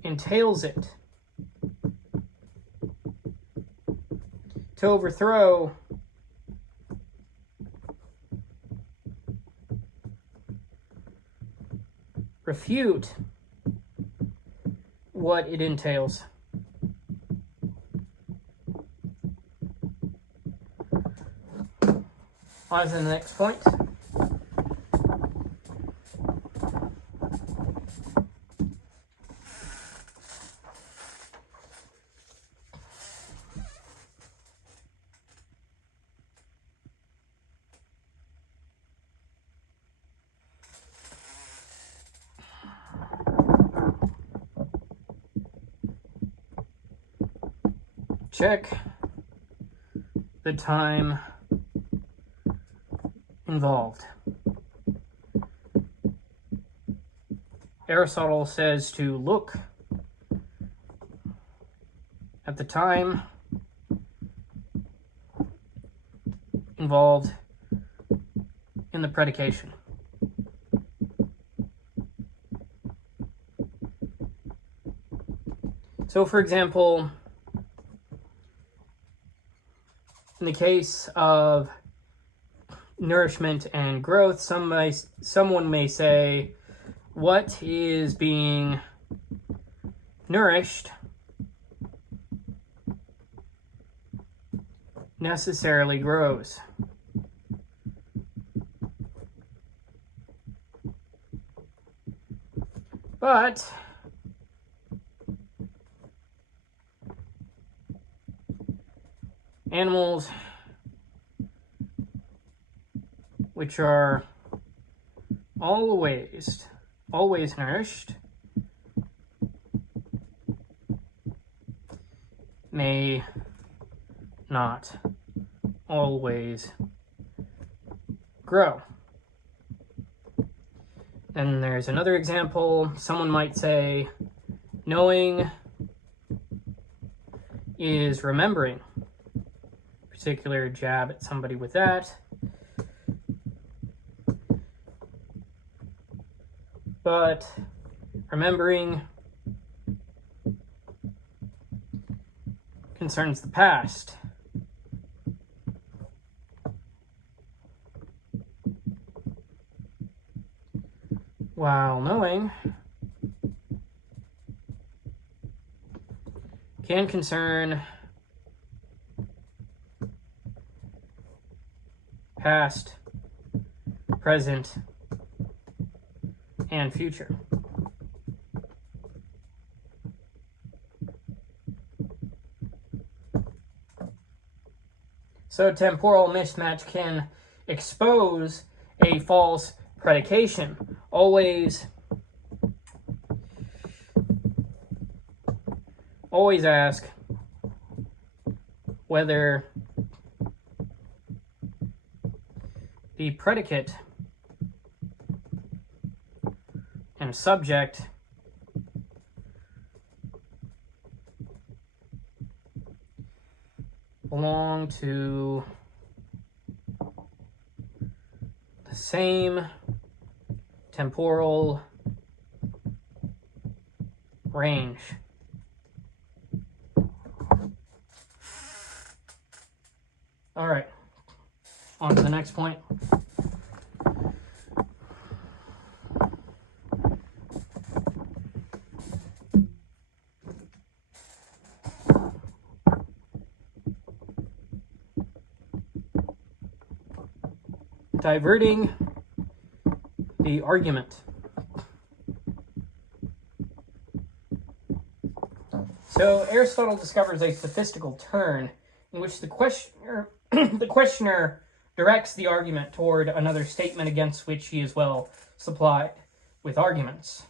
entails it. To overthrow, refute what it entails. On to the next point. Check the time involved. Aristotle says to look at the time involved in the predication. So, for example, in the case of nourishment and growth, someone may say, what is being nourished necessarily grows. But animals which are always nourished may not always grow. Then there's another example. Someone might say, knowing is remembering. Particular jab at somebody with that. But remembering concerns the past. While knowing can concern past, present, and future. So temporal mismatch can expose a false predication. Always ask whether the predicate and subject belong to the same temporal range. All right, on to the next point. Diverting the argument. So Aristotle discovers a sophistical turn in which the questioner directs the argument toward another statement against which he is well supplied with arguments.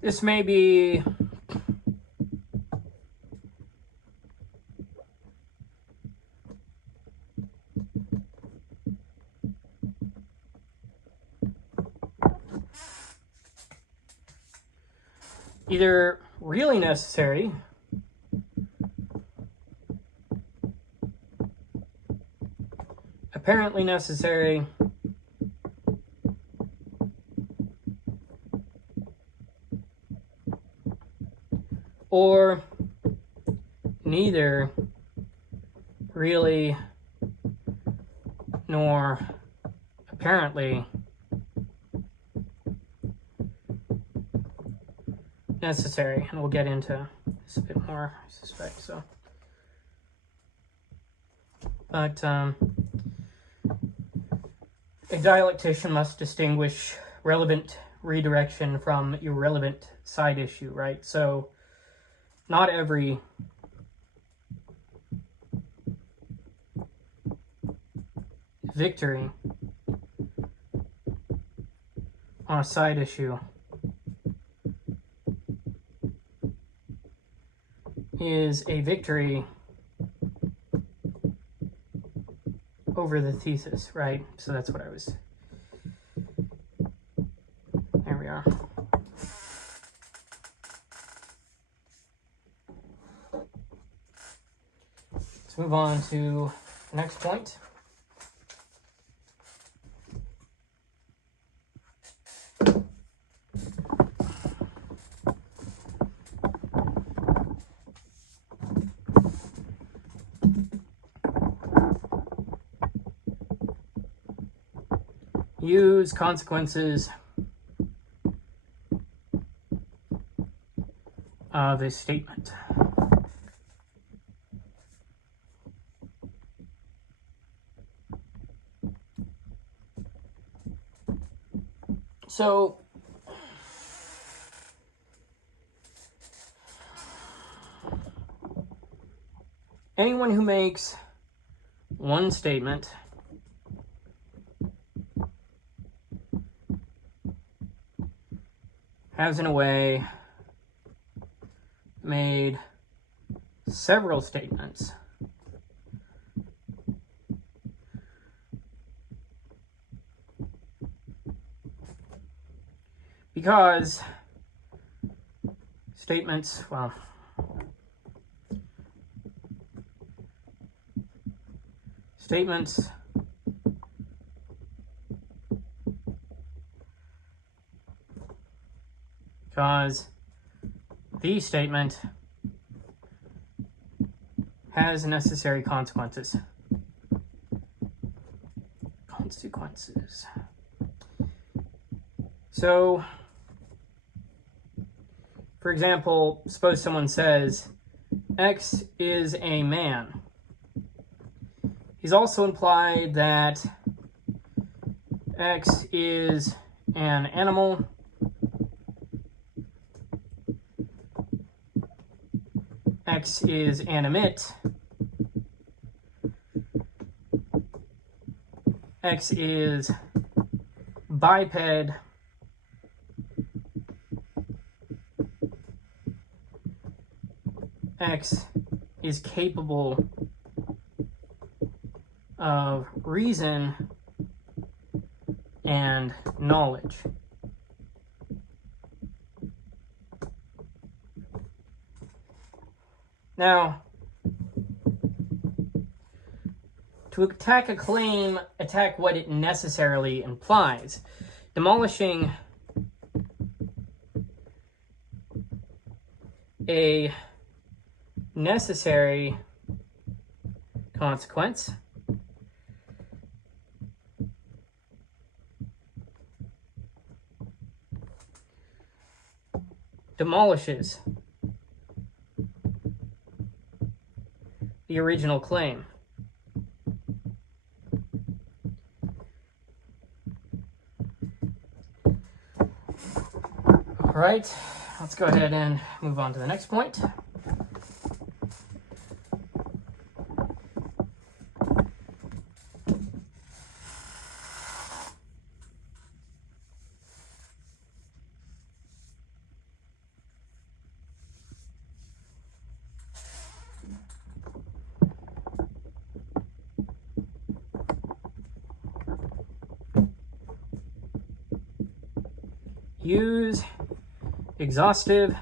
This may be either really necessary apparently necessary or neither really nor apparently necessary, and we'll get into this a bit more, I suspect. So, but a dialectician must distinguish relevant redirection from irrelevant side issue, right? So not every victory on a side issue is a victory over the thesis, right? So that's what I was... There we are. Let's move on to the next point. Use consequences of a statement. So anyone who makes one statement has, in a way, made several statements. Because statements, well, statements because the statement has necessary consequences. So, for example, suppose someone says, X is a man. He's also implied that X is an animal, X is animate, X is biped, X is capable of reason and knowledge. Now, to attack a claim, attack what it necessarily implies. Demolishing a necessary consequence demolishes the original claim. All right, let's go ahead and move on to the next point. Use exhaustive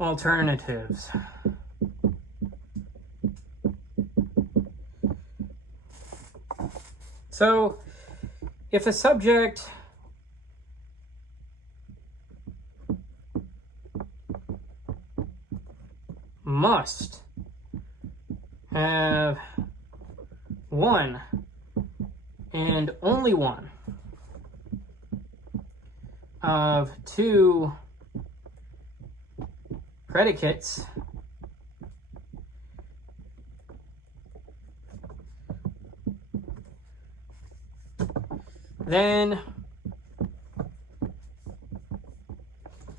alternatives. So, if a subject must have one and only one of two predicates Then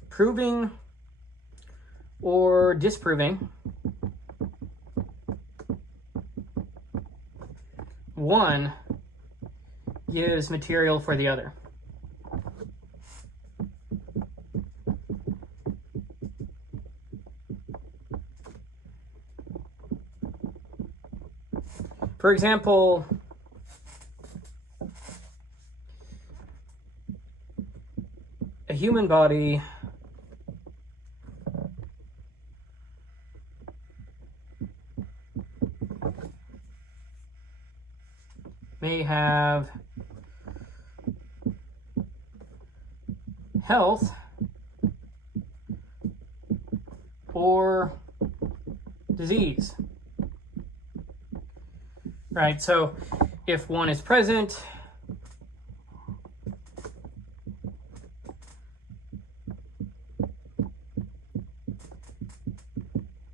proving or disproving one gives material for the other. For example, a human body may have health or disease. Right, so if one is present,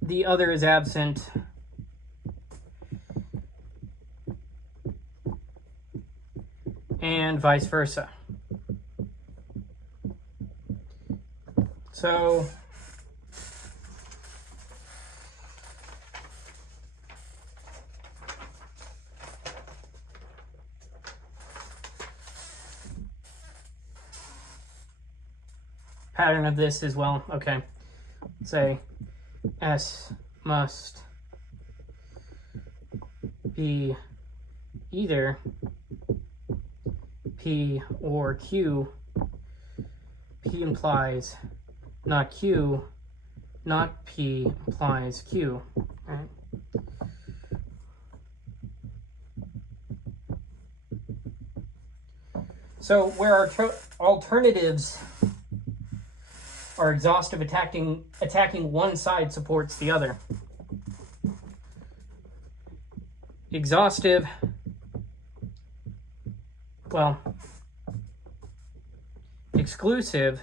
the other is absent, and vice versa. So pattern of this as well. Okay, say S must be either P or Q. P implies not Q, not P implies Q. Right? So where our alternatives are exhaustive, attacking one side supports the other. Exhaustive, well, exclusive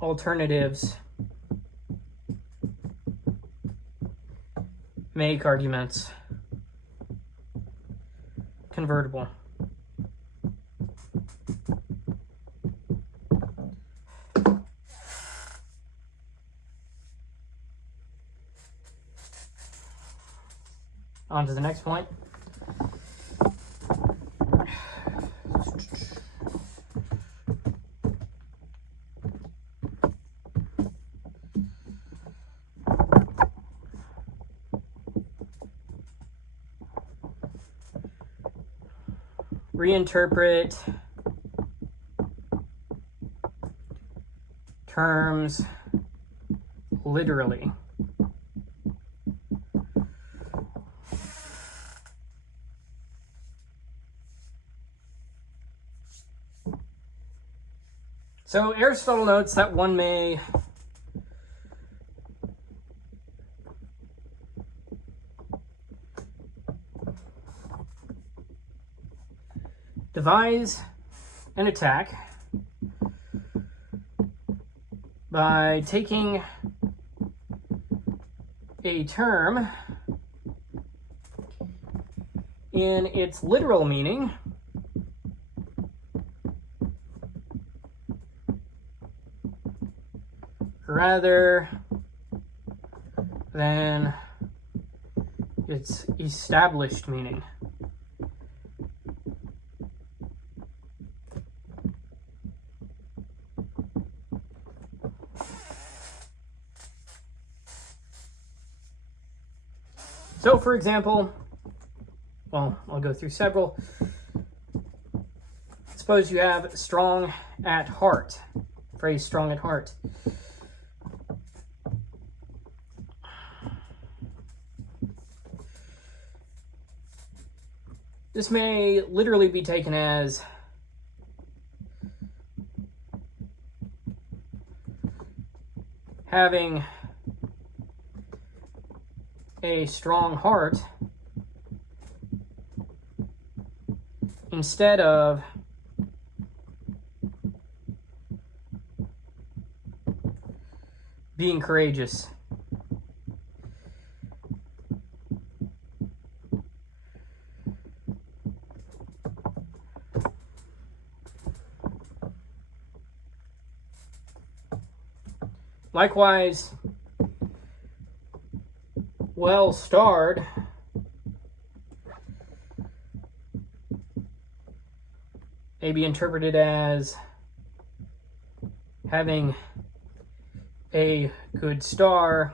alternatives make arguments convertible. On to the next point. Reinterpret terms literally. So Aristotle notes that one may devise an attack by taking a term in its literal meaning rather than its established meaning. So, for example, well, I'll go through several. Suppose you have strong at heart, phrase strong at heart. This may literally be taken as having a strong heart instead of being courageous. Likewise, well-starred may be interpreted as having a good star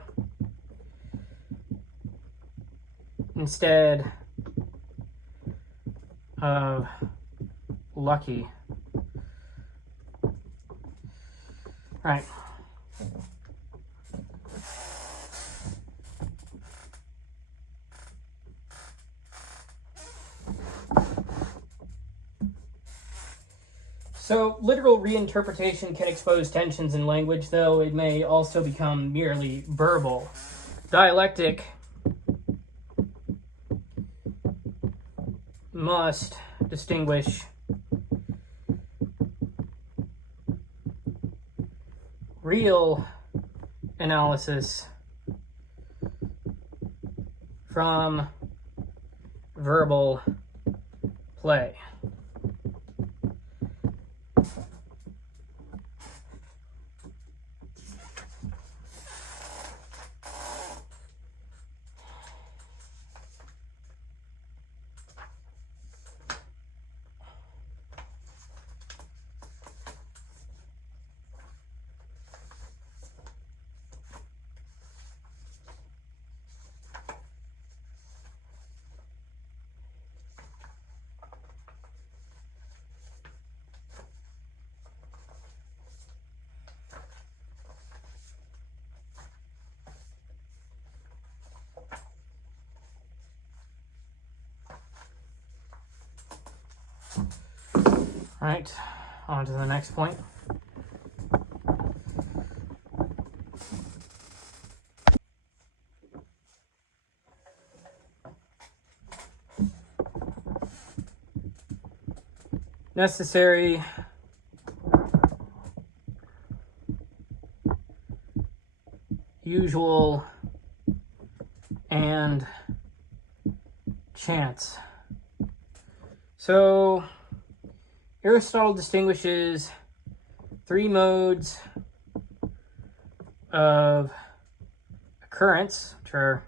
instead of lucky. Right. So, literal reinterpretation can expose tensions in language, though it may also become merely verbal. Dialectic must distinguish real analysis from verbal play. All right, on to the next point. Necessary usual and chance. So Aristotle distinguishes three modes of occurrence, which are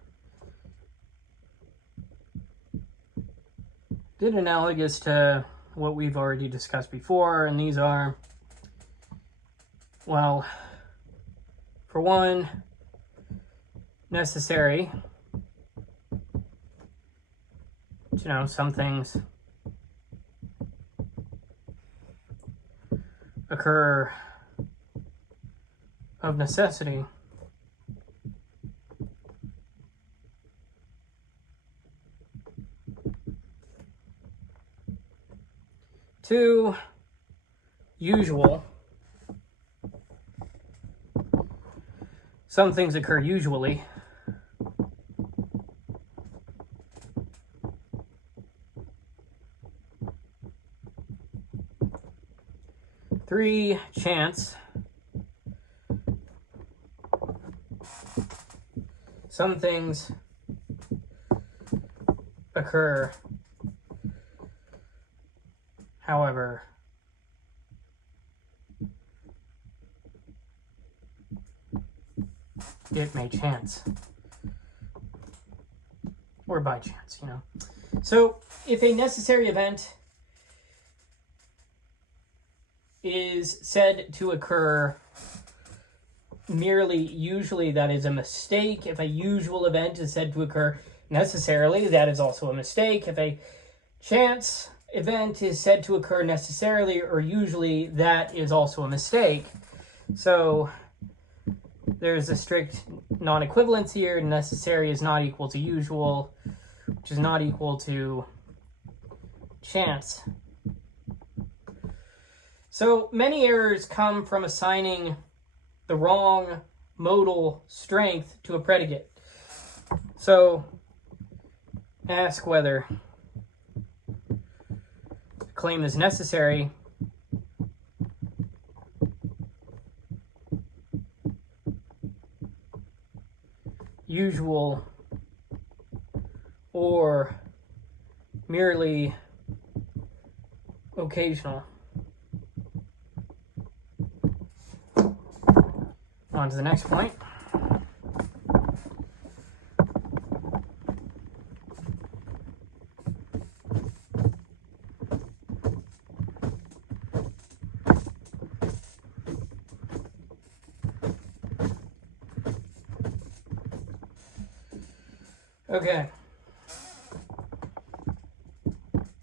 good analogous to what we've already discussed before, and these are, well, for one, necessary. You know, some things occur of necessity. Two, usual. Some things occur usually. Three, chance. Some things occur, however, it may chance. Or by chance, you know. So, if a necessary event is said to occur merely usually, that is a mistake. If a usual event is said to occur necessarily, that is also a mistake. If a chance event is said to occur necessarily or usually, that is also a mistake. So there's a strict non-equivalence here. Necessary is not equal to usual, which is not equal to chance. So many errors come from assigning the wrong modal strength to a predicate. So ask whether the claim is necessary usual or merely occasional. On to the next point. Okay.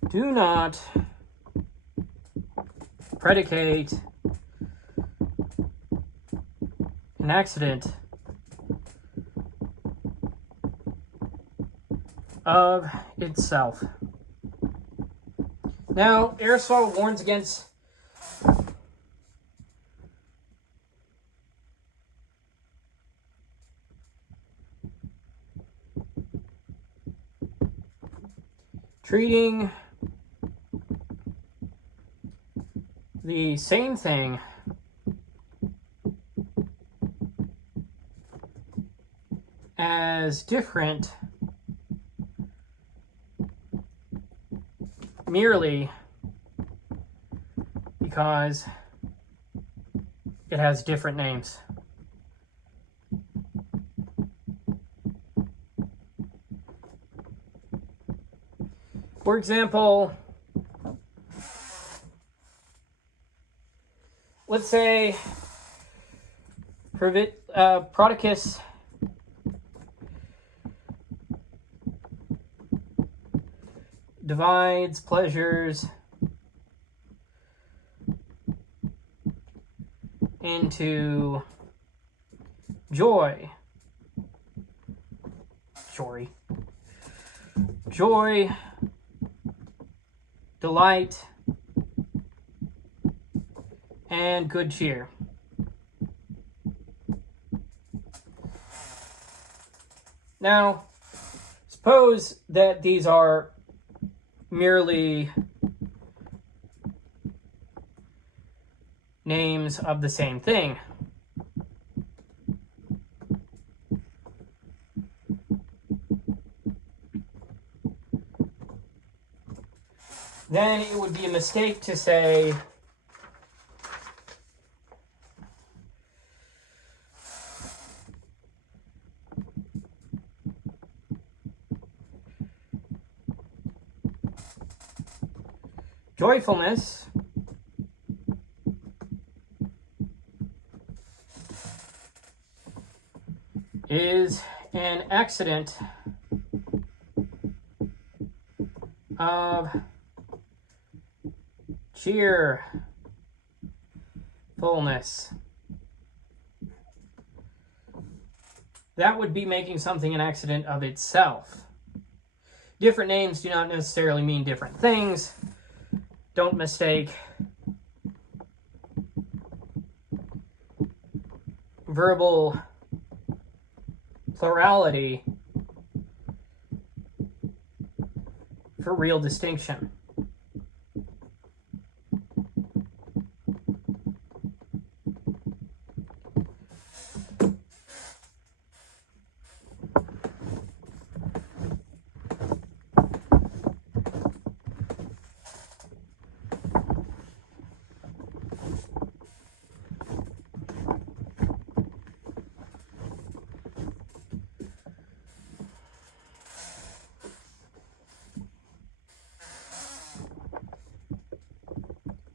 Do not predicate an accident of itself. Now, Aristotle warns against treating the same thing as different merely because it has different names. For example, let's say Prodicus divides pleasures into joy, delight, and good cheer. Now, suppose that these are merely names of the same thing. Then it would be a mistake to say joyfulness is an accident of cheerfulness. That would be making something an accident of itself. Different names do not necessarily mean different things. Don't mistake verbal plurality for real distinction.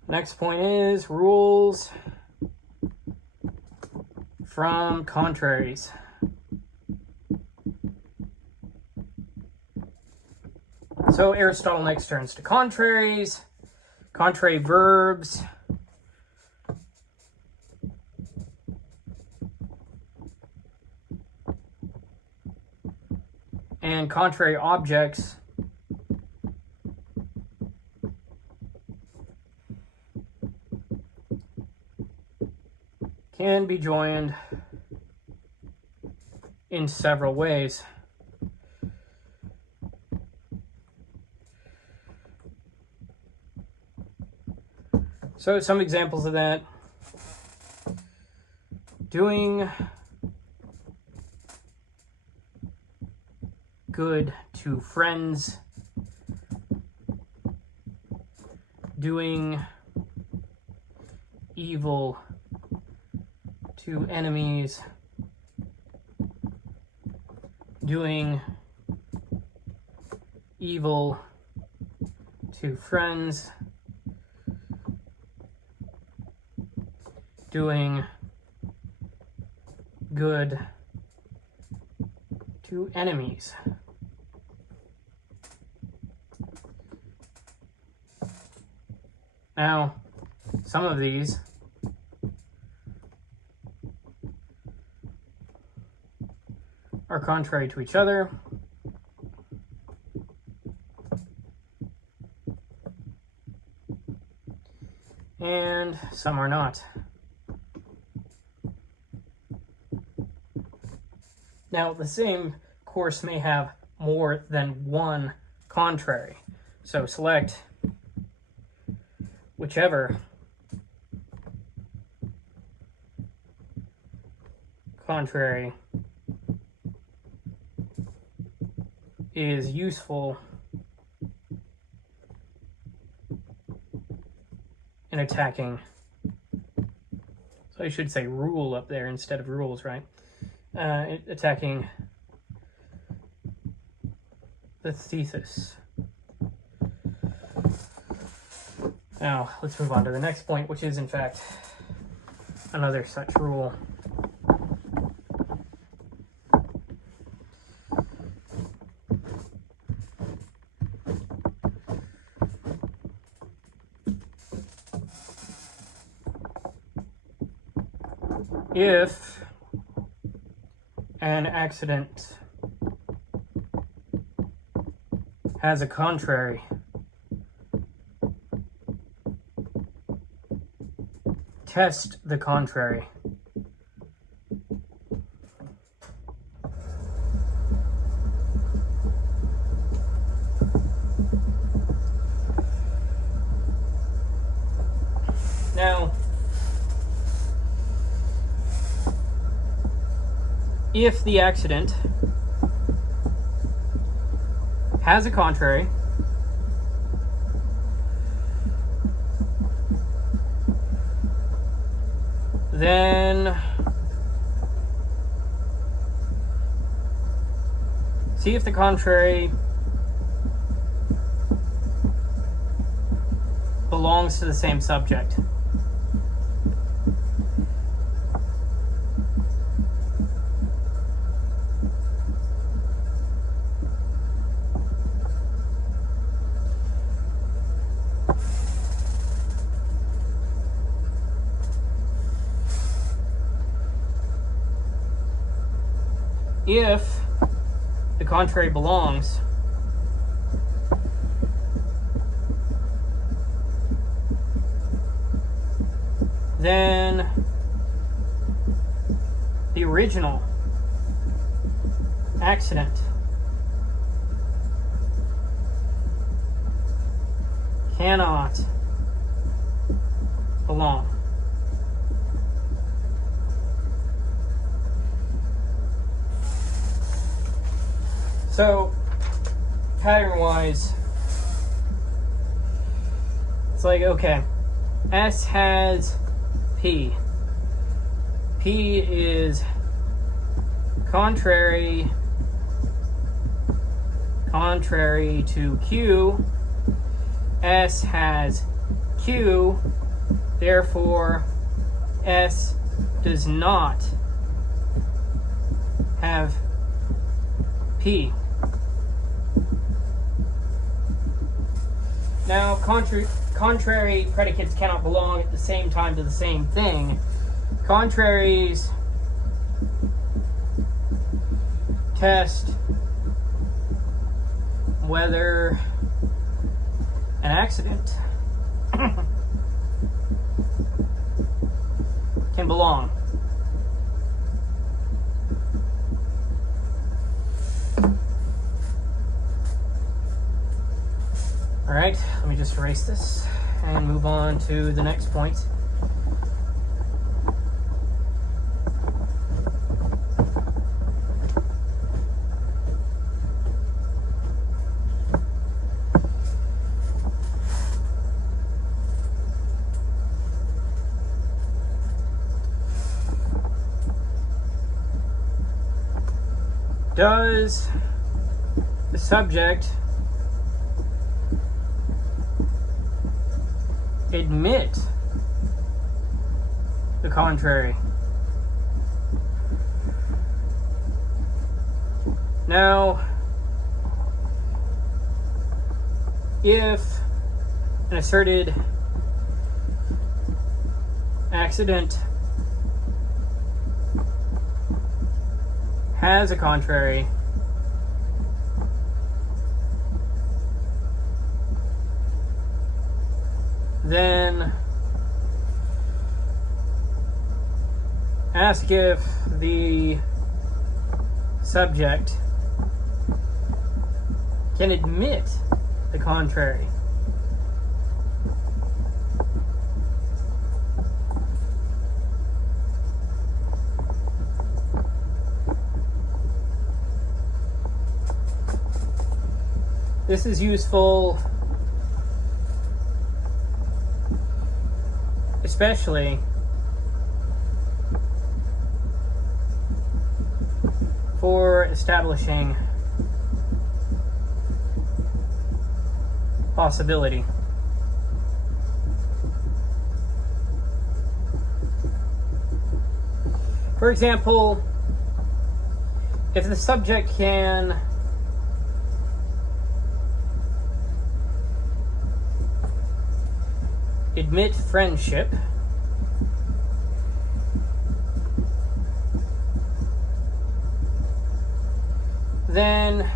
Next point is rules from contraries. So Aristotle next turns to contraries, contrary verbs, and contrary objects can be joined in several ways. So some examples of that: doing good to friends, doing evil to enemies, doing evil to friends, doing good to enemies. Now, some of these are contrary to each other. And some are not. Now, the same course may have more than one contrary. So select whichever contrary is useful in attacking. So I should say rule up there instead of rules, right? Attacking the thesis. Now, let's move on to the next point, which is, in fact, another such rule. If an accident has a contrary, test the contrary. Now, if the accident has a contrary, then see if the contrary belongs to the same subject. If the contrary belongs, then the original accident cannot belong. So, pattern-wise, it's like, okay, S has P. P is contrary to Q. S has Q, therefore S does not have P. Now, contrary predicates cannot belong at the same time to the same thing. Contraries test whether an accident can belong. All right, let me just erase this and move on to the next point. Does the subject admit the contrary? Now, if an asserted accident has a contrary, then ask if the subject can admit the contrary. This is useful especially for establishing possibility. For example, if the subject can admit friendship, then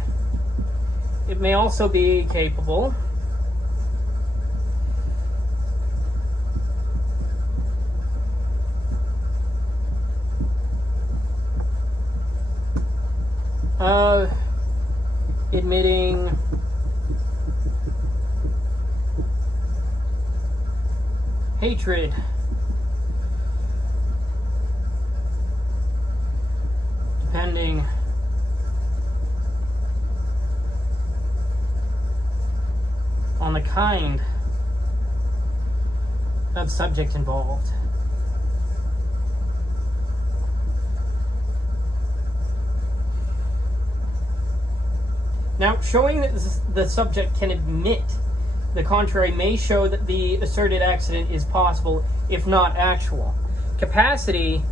it may also be capable of admitting hatred, depending on the kind of subject involved. Now, showing that the subject can admit the contrary may show that the asserted accident is possible, if not actual. Capacity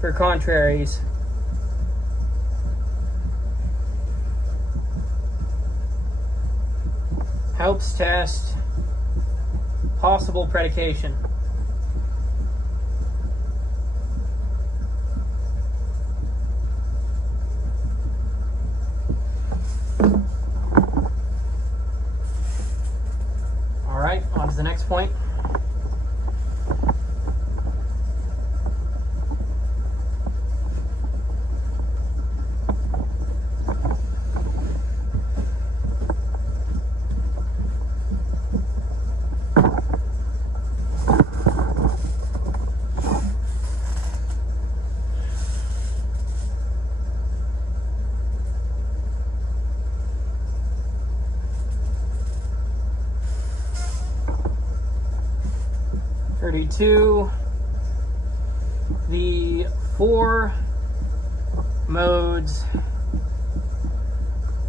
for contraries helps test possible predication. All right, on to the next point. The four modes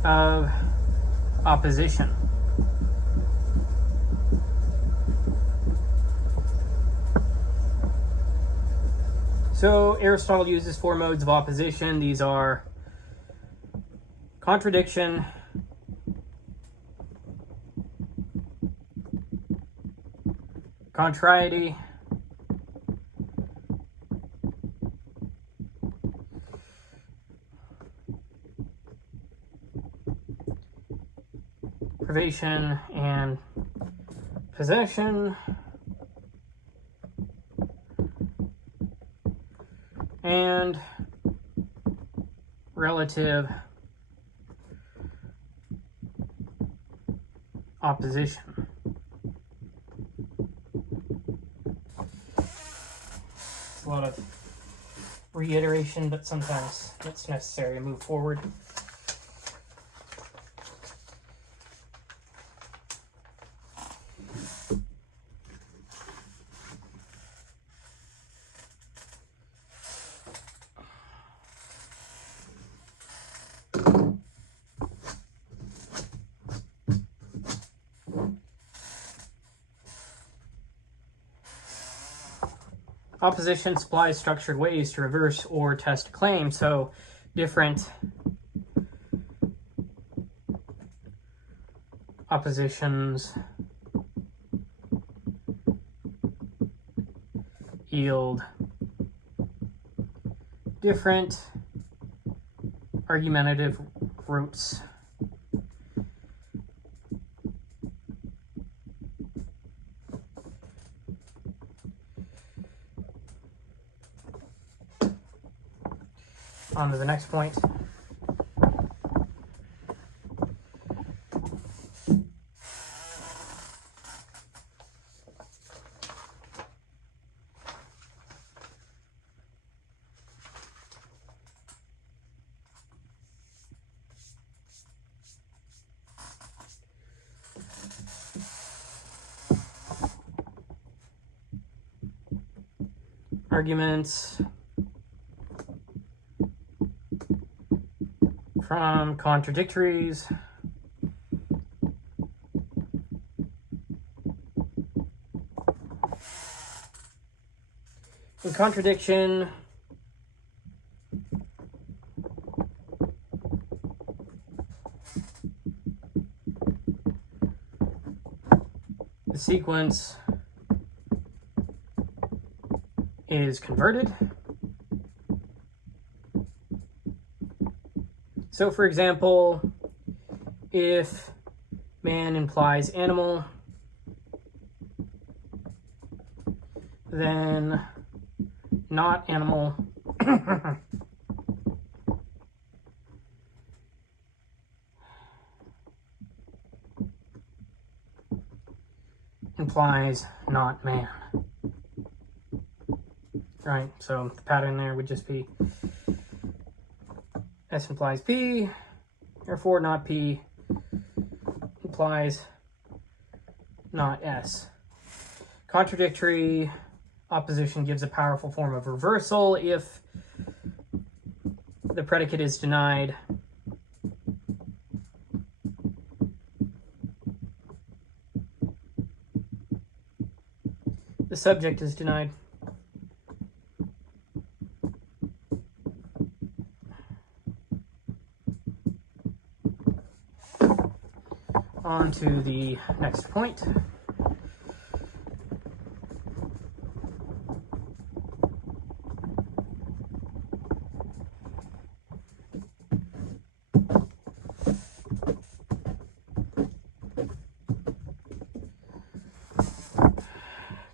of opposition. So Aristotle uses four modes of opposition. These are contradiction, contrariety, privation, and possession, and relative opposition. It's a lot of reiteration, but sometimes it's necessary to move forward. Opposition supplies structured ways to reverse or test a claim. So different oppositions yield different argumentative routes. On to the next point. Arguments from contradictories in contradiction the sequence is converted. So for example, if man implies animal, then not animal implies not man. Right, so the pattern there would just be S implies P, therefore not P implies not S. Contradictory opposition gives a powerful form of reversal if the predicate is denied. The subject is denied. On to the next point.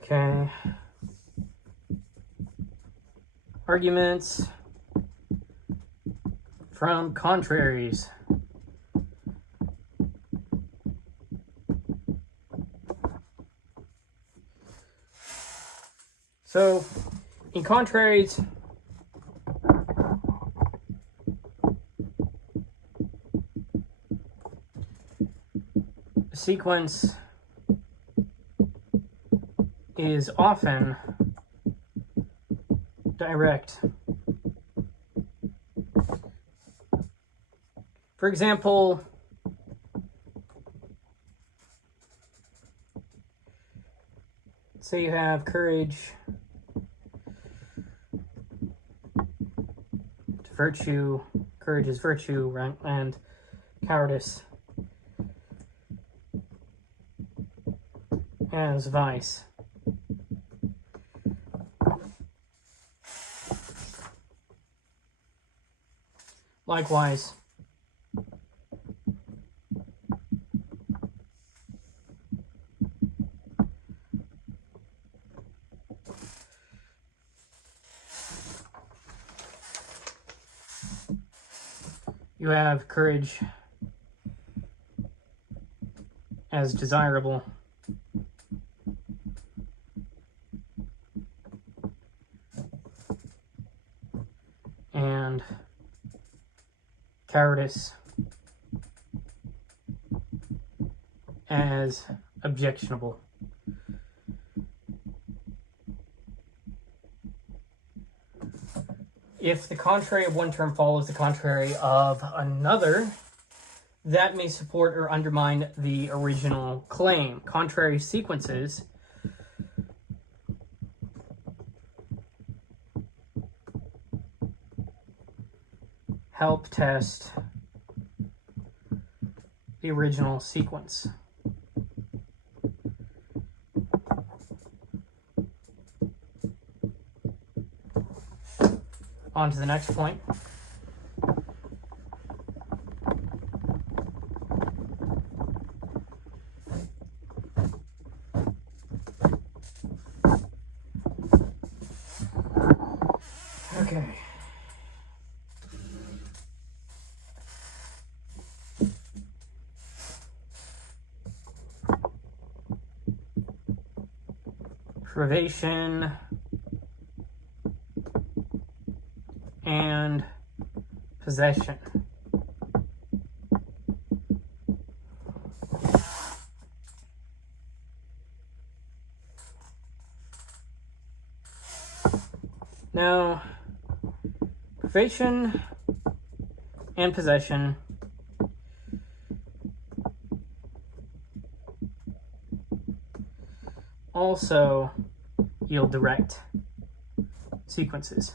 Okay. Arguments from contraries. So, in contraries, the sequence is often direct. For example, say you have courage to virtue, courage is virtue, right? And cowardice as vice. Likewise, you have courage as desirable. And cowardice as objectionable. If the contrary of one term follows the contrary of another, that may support or undermine the original claim. Contrary sequences help test the original sequence. On to the next point. Okay. Privation and possession. Now, privation and possession also yield direct sequences.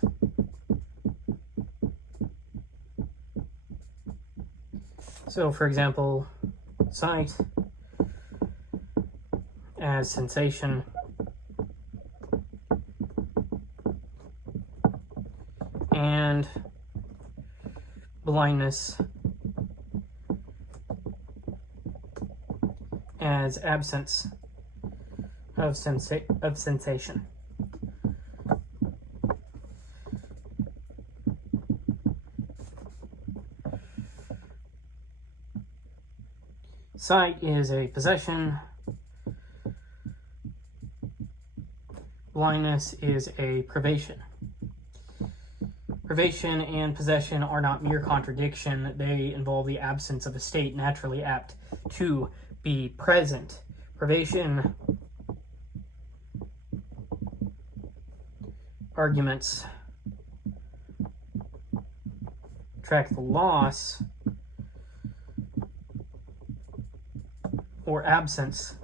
So, for example, sight as sensation and blindness as absence of sensation. Sight is a possession. Blindness is a privation. Privation and possession are not mere contradiction. They involve the absence of a state naturally apt to be present. Privation arguments track the loss or absence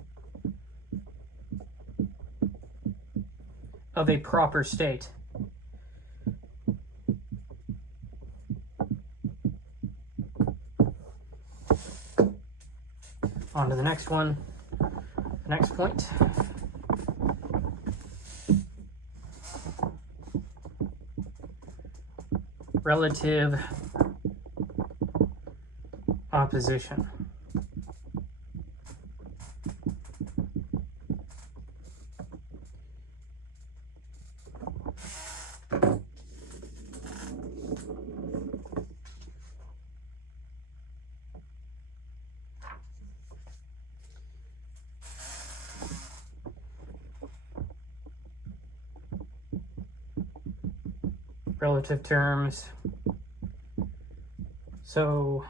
of a proper state. On to the next one, the next point. Relative opposition. Relative terms. So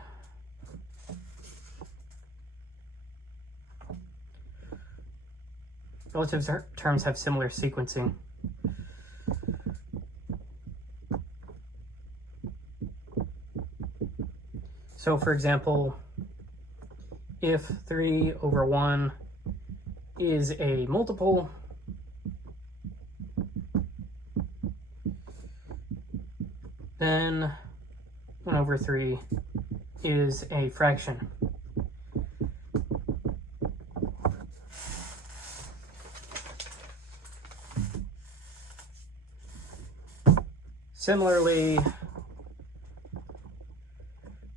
relative terms have similar sequencing. So for example, if 3 over 1 is a multiple, then 1 over 3 is a fraction. Similarly,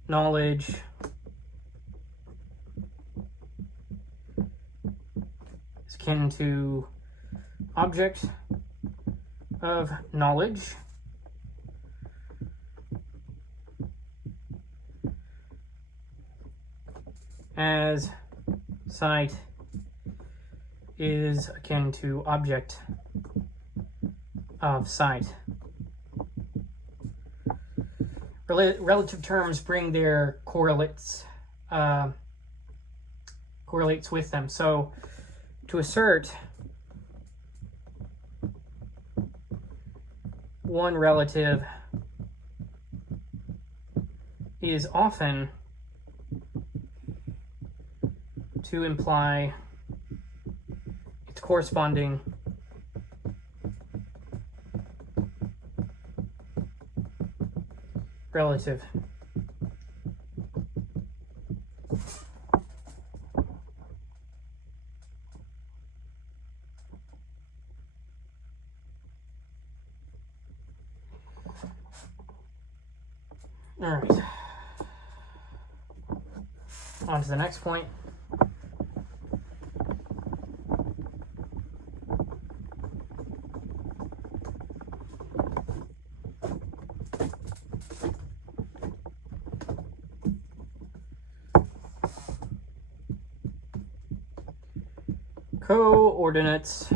knowledge is akin to object of knowledge. As sight is akin to object of sight. Relative terms bring their correlates with them. So to assert one relative is often to imply its corresponding relative. All right. On to the next point. Coordinates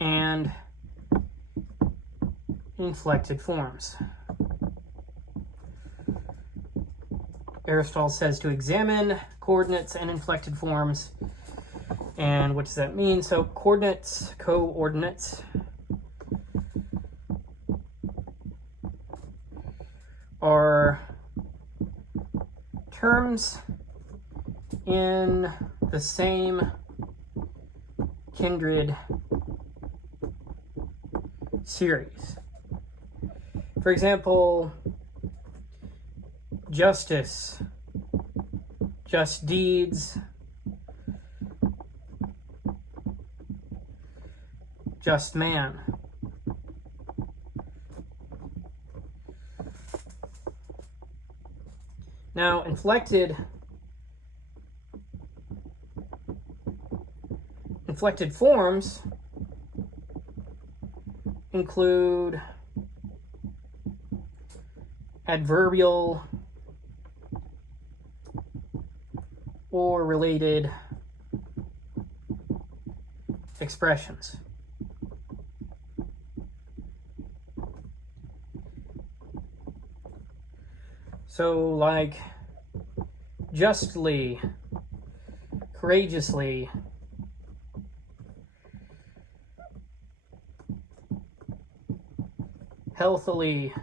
and inflected forms. Aristotle says to examine coordinates and inflected forms. And what does that mean? So coordinates, coordinates, are terms in the same kindred series. For example, justice, just deeds, just man. Now, inflected forms include adverbial or related expressions. So, like justly, courageously, healthily.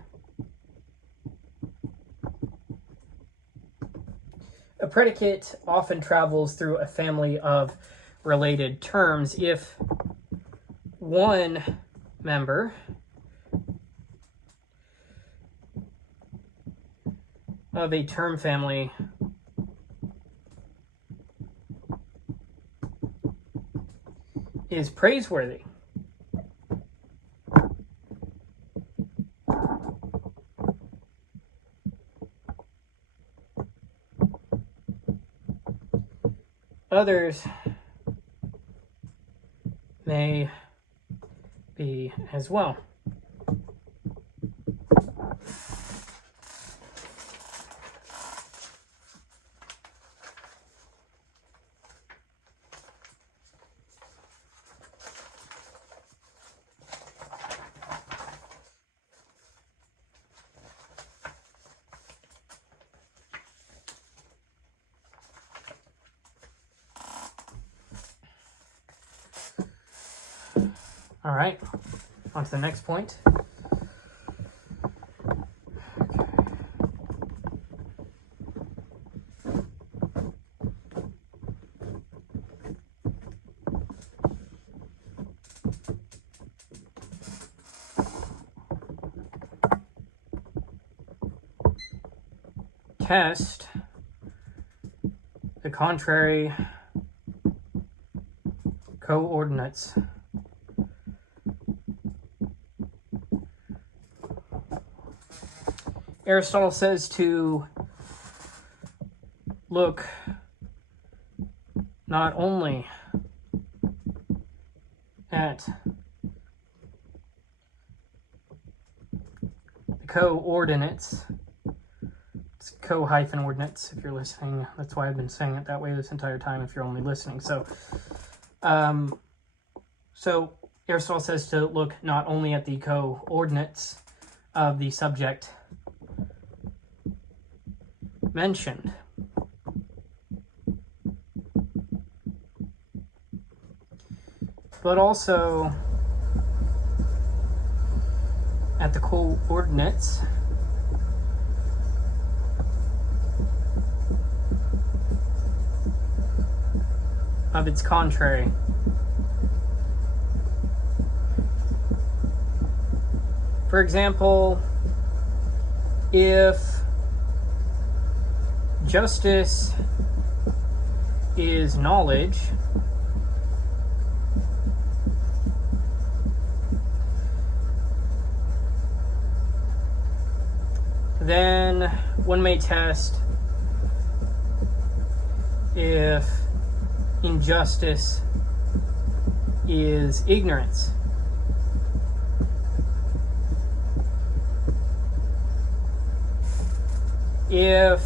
A predicate often travels through a family of related terms if one member of a term family is praiseworthy. Others may be as well. All right, on to the next point. Test the contrary coordinates. Aristotle says to look not only at the coordinates, it's co-ordinates if you're listening. That's why I've been saying it that way this entire time if you're only listening. So Aristotle says to look not only at the coordinates of the subject mentioned, but also at the coordinates of its contrary. For example, if justice is knowledge, then one may test if injustice is ignorance. If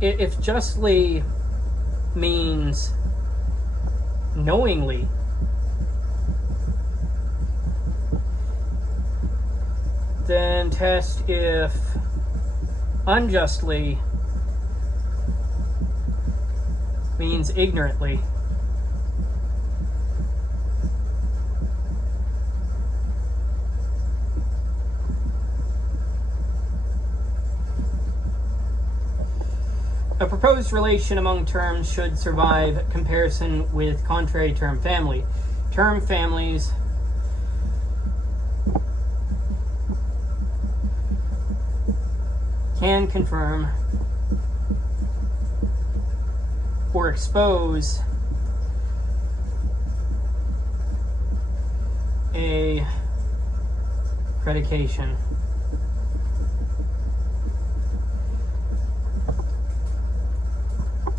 if justly means knowingly, then test if unjustly means ignorantly. A proposed relation among terms should survive comparison with contrary term family. Term families can confirm or expose a predication.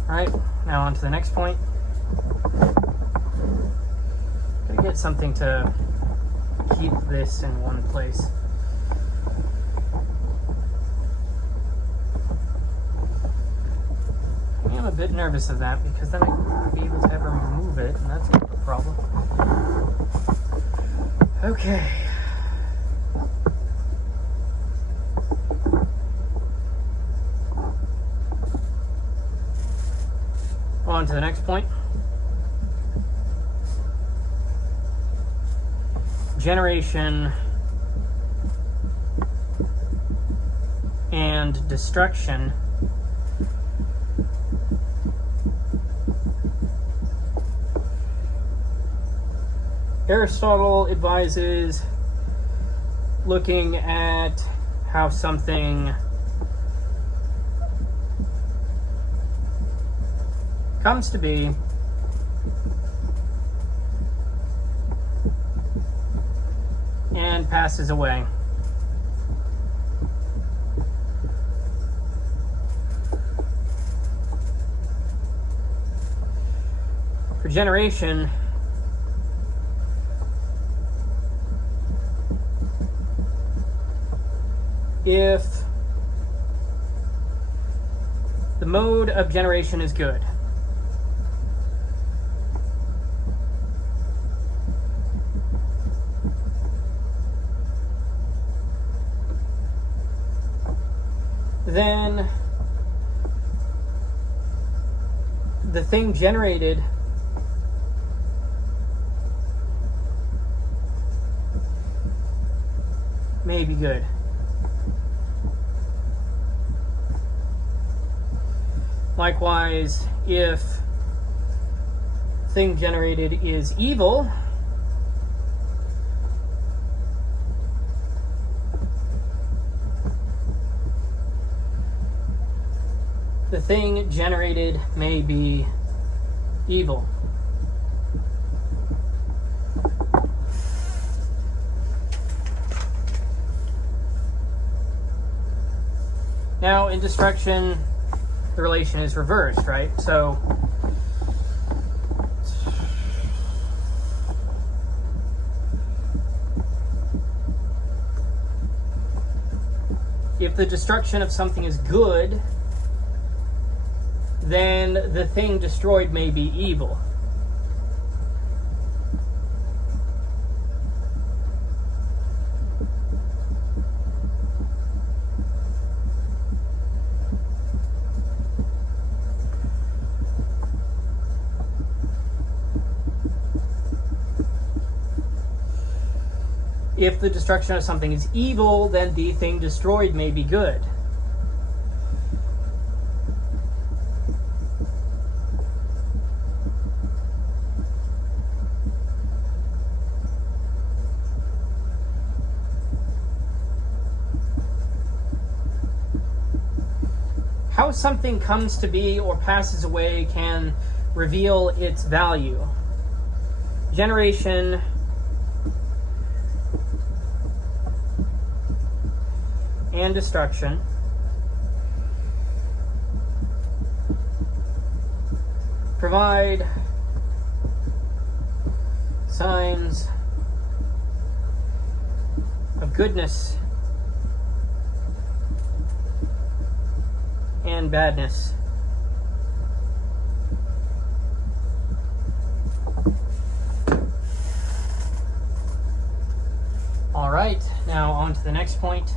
Alright, now on to the next point. Gotta get something to keep this in one place. I'm a bit nervous of that because then I won't be able to ever move it, and that's a problem. Okay. On to the next point. Generation and destruction Aristotle advises looking at how something comes to be and passes away. For generation, if the mode of generation is good, then the thing generated may be good. Likewise, if thing generated is evil, the thing generated may be evil. Now, in destruction, the relation is reversed, right? So if the destruction of something is good, then the thing destroyed may be evil. If the destruction of something is evil, then the thing destroyed may be good. How something comes to be or passes away can reveal its value. Generation and destruction provide signs of goodness and badness. All right, now on to the next point.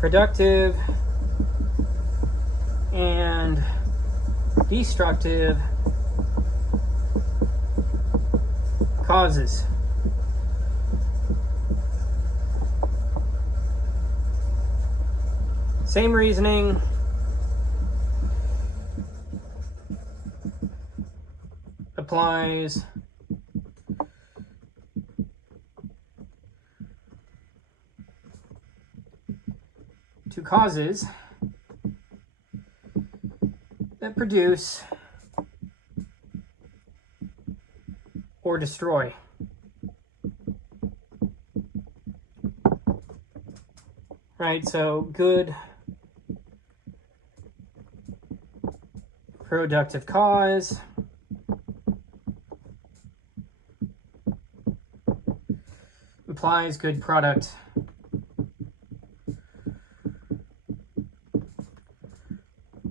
Productive and destructive causes. Same reasoning applies to causes that produce or destroy. Right, so good productive cause implies good product.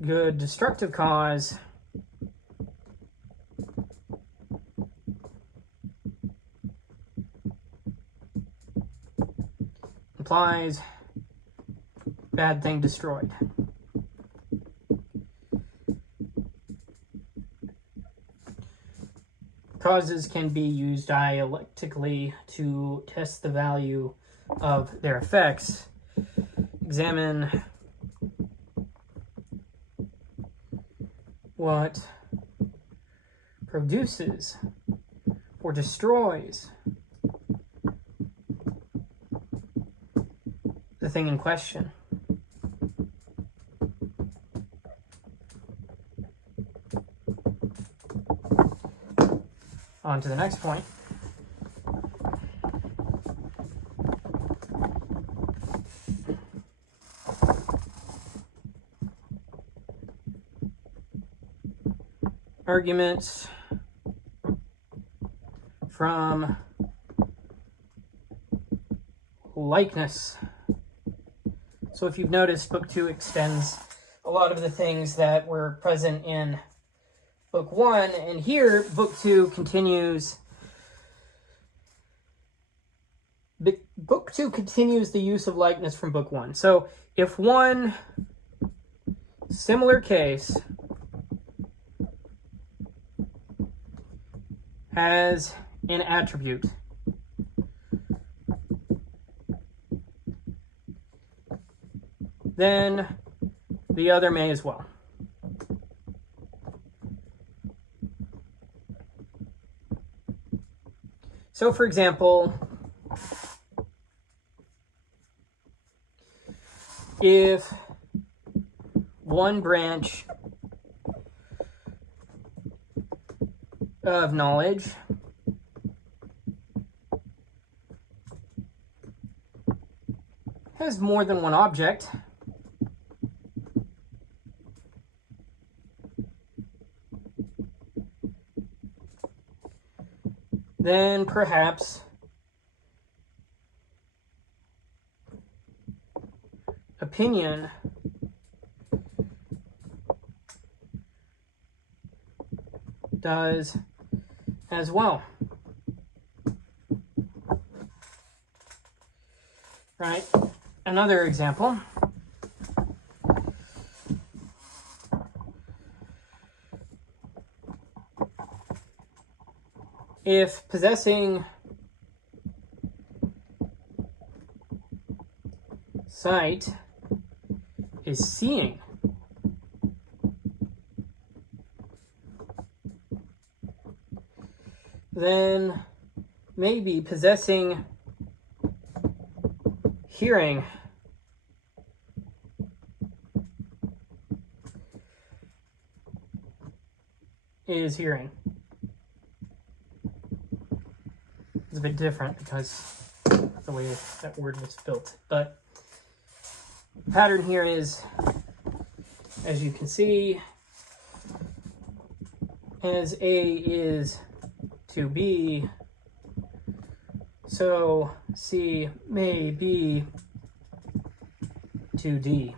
Good destructive cause implies bad thing destroyed. Causes can be used dialectically to test the value of their effects. Examine what produces or destroys the thing in question. On to the next point. Arguments from likeness. So if you've noticed, Book 2 extends a lot of the things that were present in Book 1, and here Book 2 continues. Book 2 continues the use of likeness from Book 1. So if one similar case has an attribute, then the other may as well. So, for example, if one branch of knowledge has more than one object, then perhaps opinion does as well. right? Another example. If possessing sight is seeing, then maybe possessing hearing is hearing. It's a bit different because of the way that word was built, but the pattern here is, as you can see, as A is to B, so C may be to D.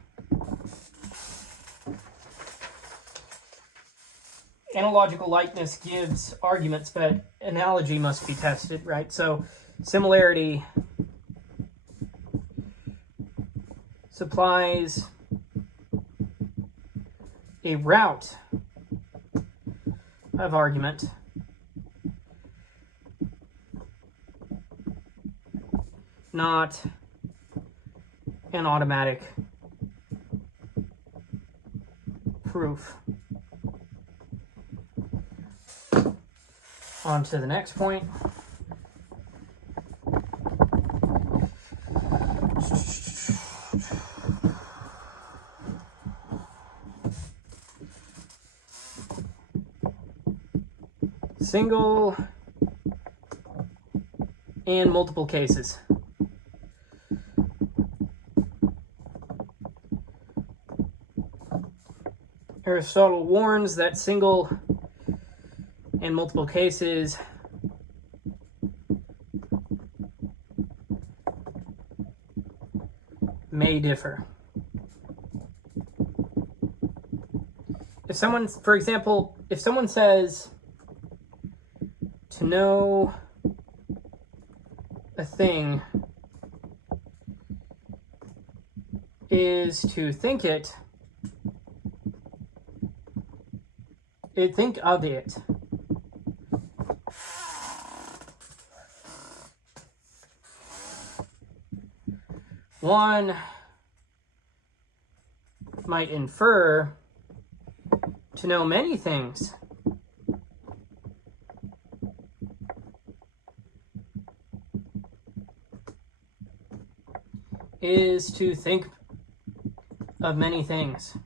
Analogical likeness gives arguments, but analogy must be tested, right? So similarity supplies a route of argument not an automatic proof. On to the next point. Single and multiple cases. Aristotle warns that single and multiple cases may differ. If someone, for example, if someone says to know a thing is to think it, think of it. One might infer to know many things. Is to think of many things.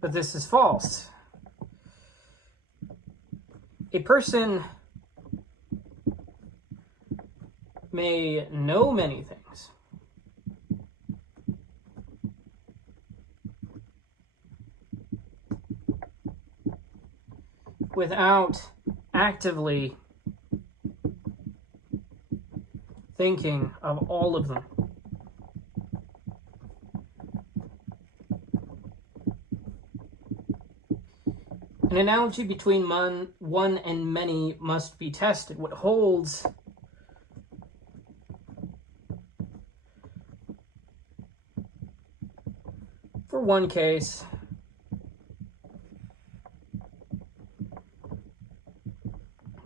But this is false. A person may know many things without actively thinking of all of them. An analogy between one and many must be tested. What holds for one case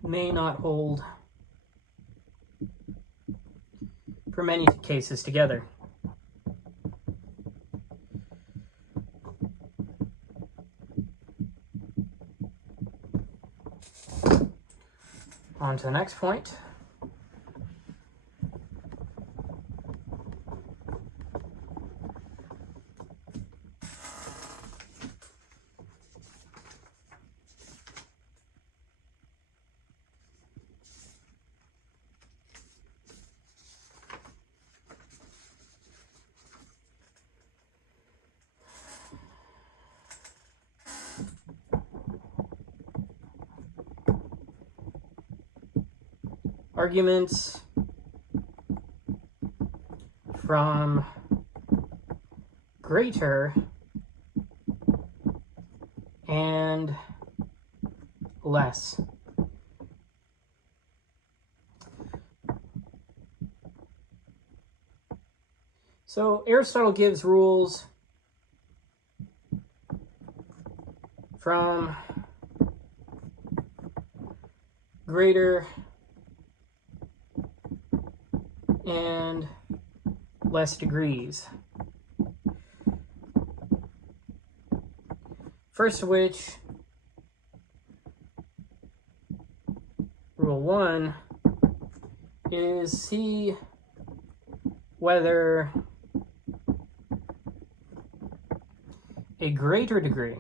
may not hold for many cases together. On to the next point. Arguments from greater and less. So Aristotle gives rules from greater and less degrees. First of which, rule 1, is see whether a greater degree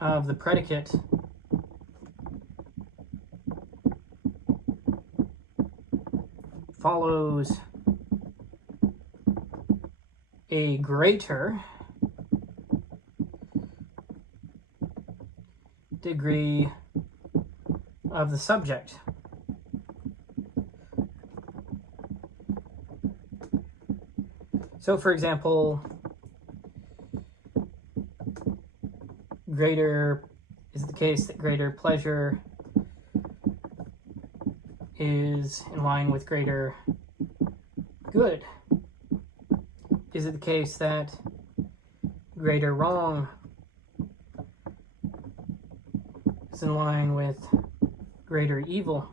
of the predicate follows a greater degree of the subject. So, for example, greater is the case that greater pleasure is in line with greater good. Is it the case that greater wrong is in line with greater evil?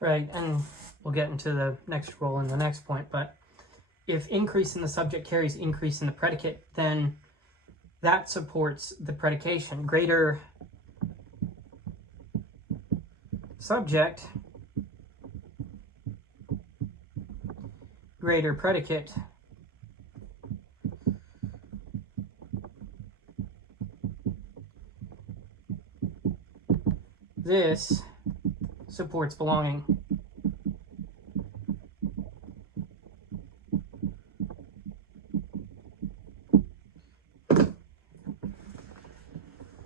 Right, and we'll get into the next rule in the next point, but if increase in the subject carries increase in the predicate, then that supports the predication. Greater subject, greater predicate. This supports belonging.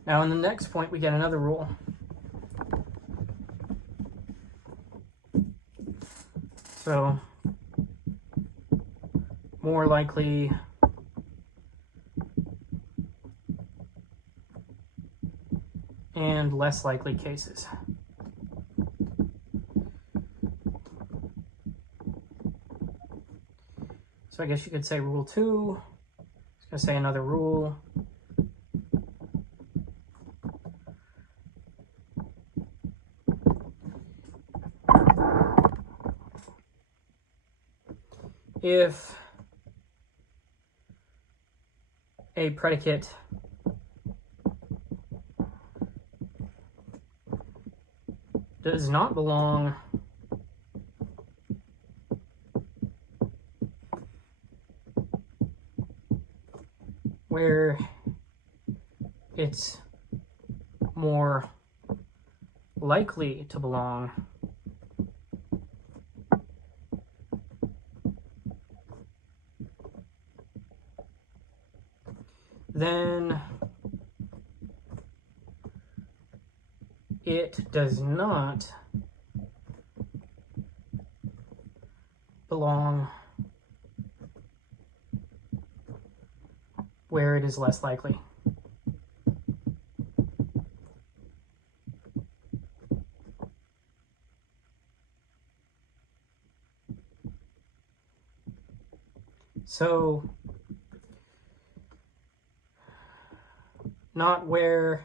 Now in the next point we get another rule. So, more likely and less likely cases. So I guess you could say rule 2. I was going to say another rule. If a predicate does not belong where it's more likely to belong, then it does not belong where it is less likely. So, not where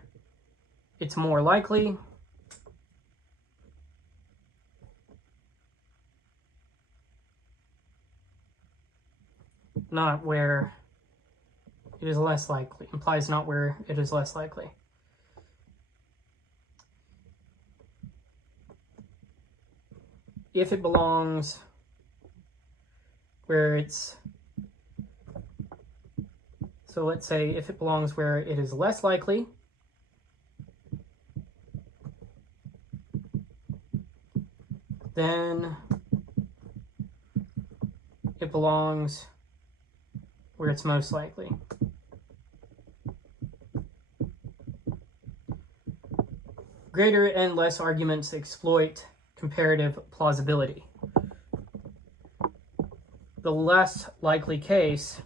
it's more likely, not where it is less likely. Implies not where it is less likely. If it belongs where it's So let's say if it belongs where it is less likely, then it belongs where it's most likely. Greater and less arguments exploit comparative plausibility. The less likely case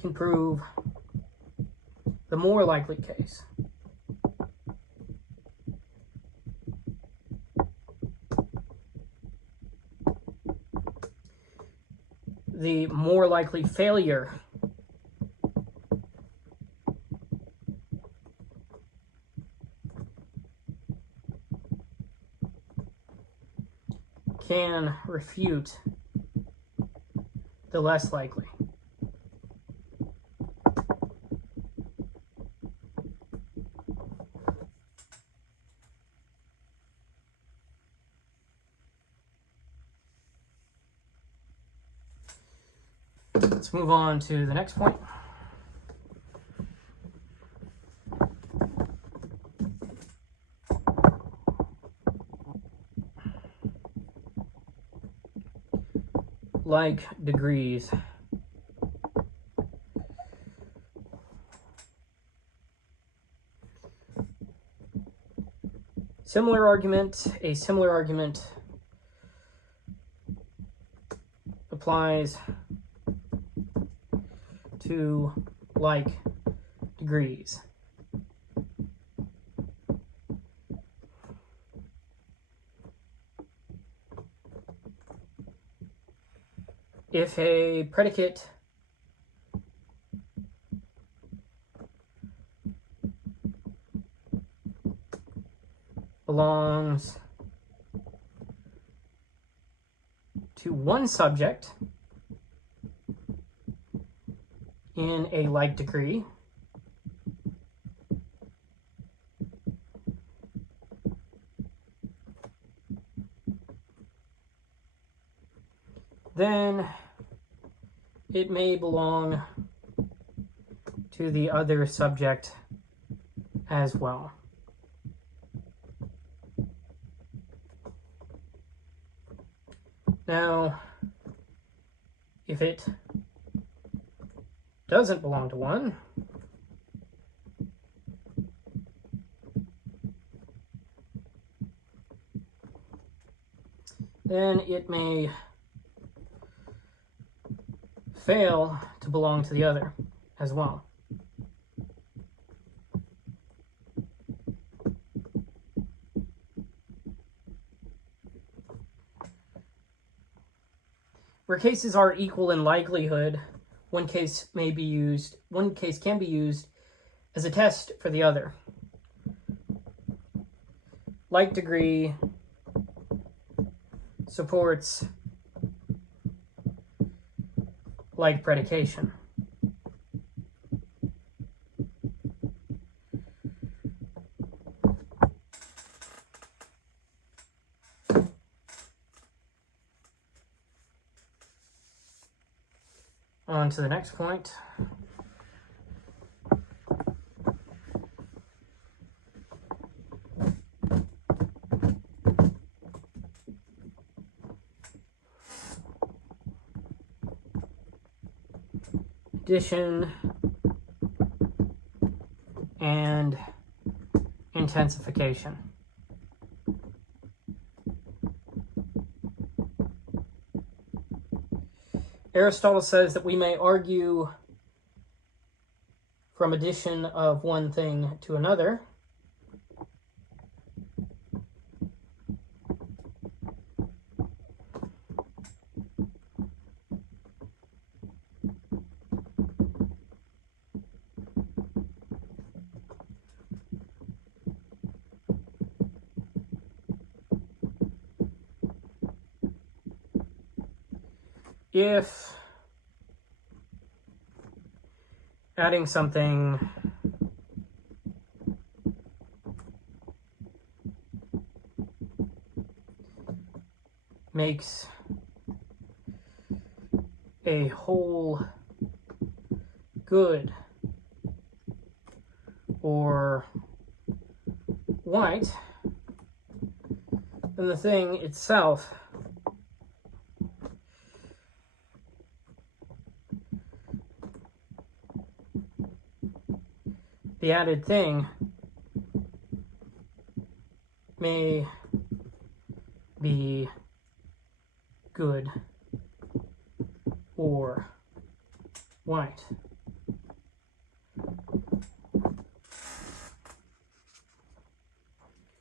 can prove the more likely case. The more likely failure can refute the less likely. Let's move on to the next point. Like degrees. Similar argument, a similar argument applies to like degrees. If a predicate belongs to one subject in a like degree, then it may belong to the other subject as well. Now, if it doesn't belong to one, then it may fail to belong to the other as well. Where cases are equal in likelihood, one case can be used as a test for the other. Like degree supports like predication. On to the next point. Addition and intensification. Aristotle says that we may argue from addition of one thing to another, if adding something makes a whole good or white, then the thing itself the added thing may be good or white.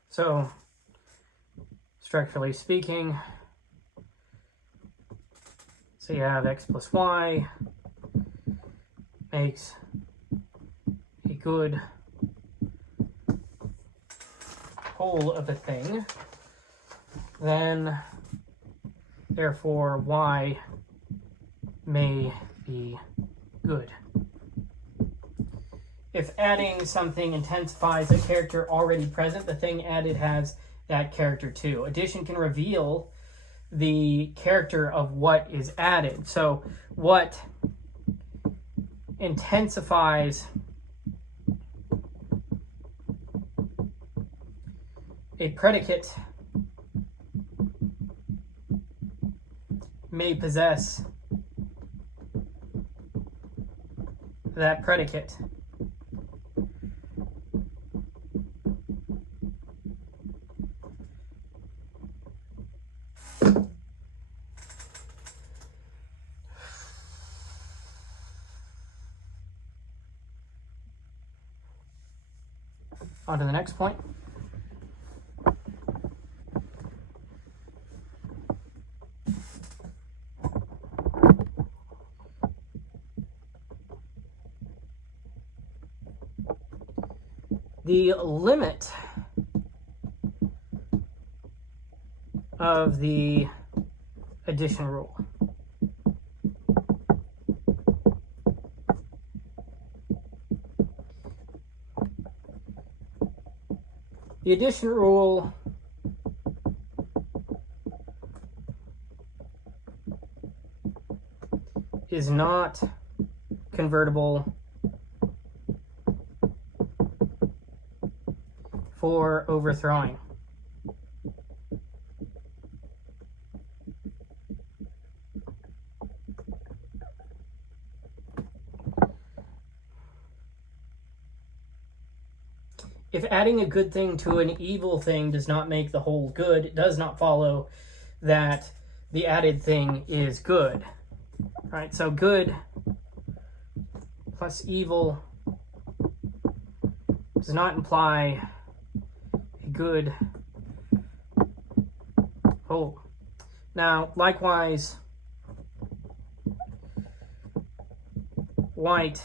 So, structurally speaking, so you have x plus y makes a good whole of a thing, then therefore y may be good. If adding something intensifies a character already present, the thing added has that character too. Addition can reveal the character of what is added. So what intensifies a predicate may possess that predicate. On to the next point. The limit of the addition rule. The addition rule is not convertible for overthrowing. If adding a good thing to an evil thing does not make the whole good, it does not follow that the added thing is good. All right, so good plus evil does not imply a good whole. Now, likewise, white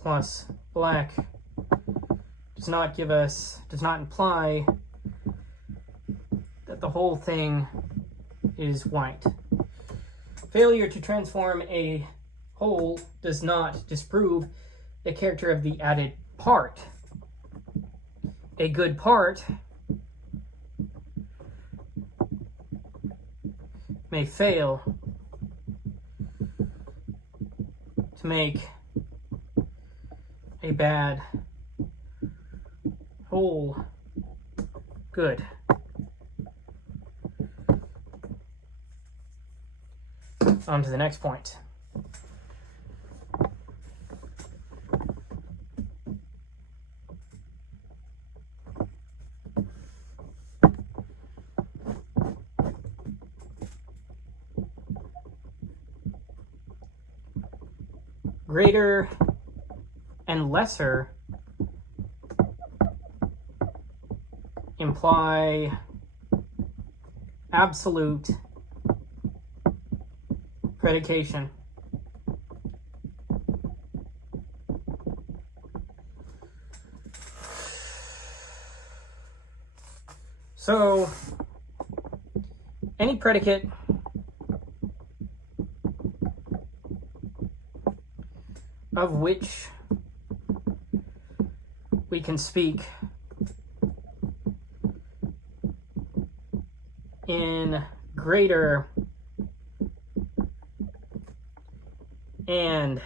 plus black does not imply that the whole thing is white. Failure to transform a whole does not disprove the character of the added part. A good part may fail to make a bad whole good. On to the next point. Greater and lesser imply absolute predication. So, any predicate of which we can speak in greater and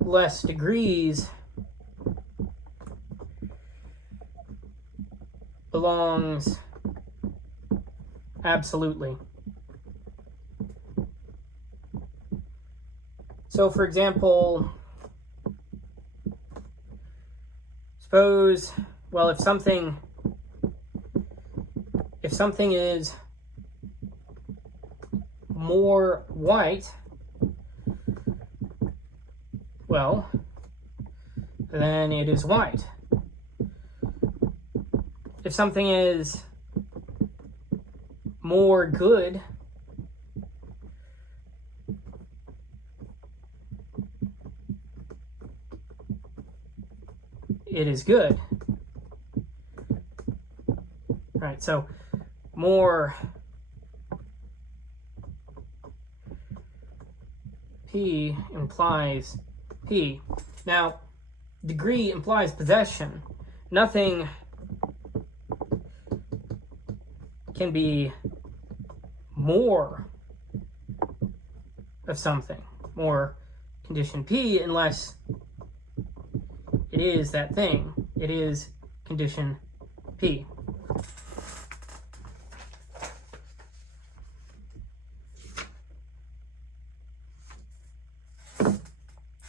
less degrees belongs absolutely. So, for example, suppose, well, if something is more white, well, then it is white. If something is more good, it is good. Right, so more P implies P. Now, degree implies possession. Nothing can be more of something, more condition P, unless it is that thing. It is condition P.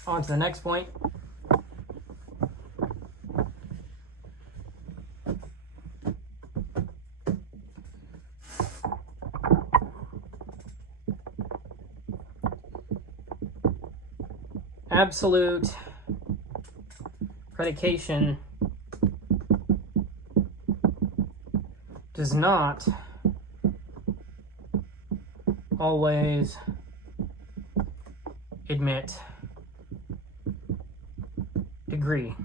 On to the next point. Absolute predication does not always admit degree.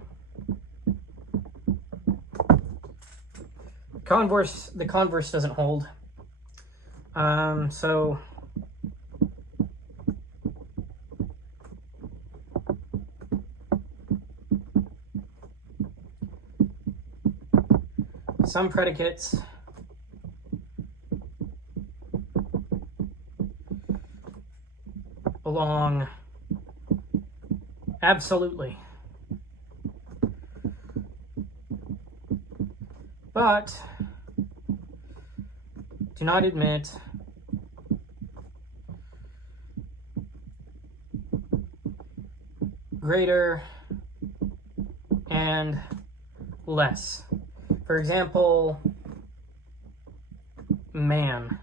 The converse doesn't hold. So some predicates belong absolutely, but do not admit greater and less. For example, man.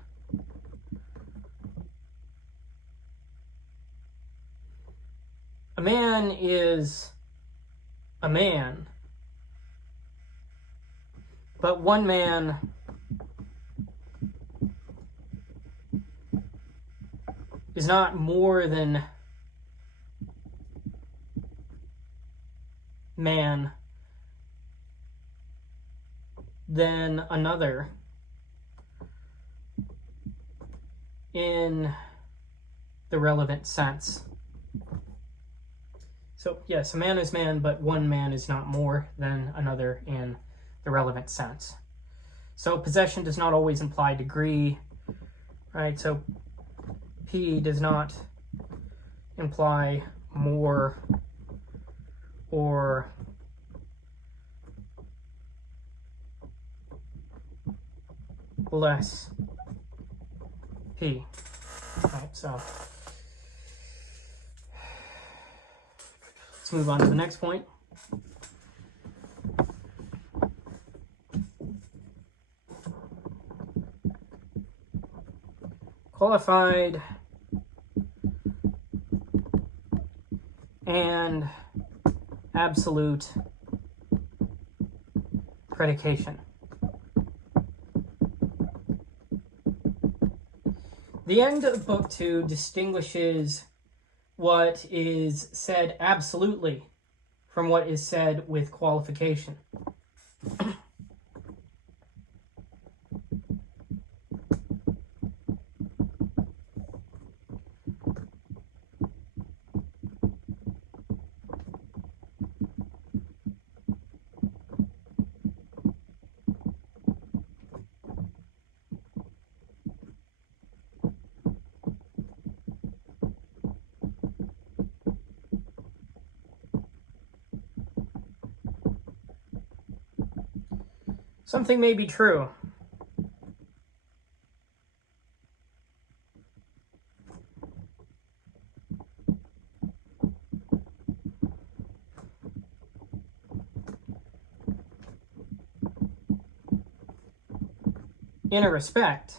A man is a man, but one man is not more than man than another in the relevant sense. So yes, a man is man, but one man is not more than another in the relevant sense. So possession does not always imply degree, right? So P does not imply more or less P. Right, so let's move on to the next point. Qualified and absolute predication. The end of Book 2 distinguishes what is said absolutely from what is said with qualification. Something may be true. In a respect,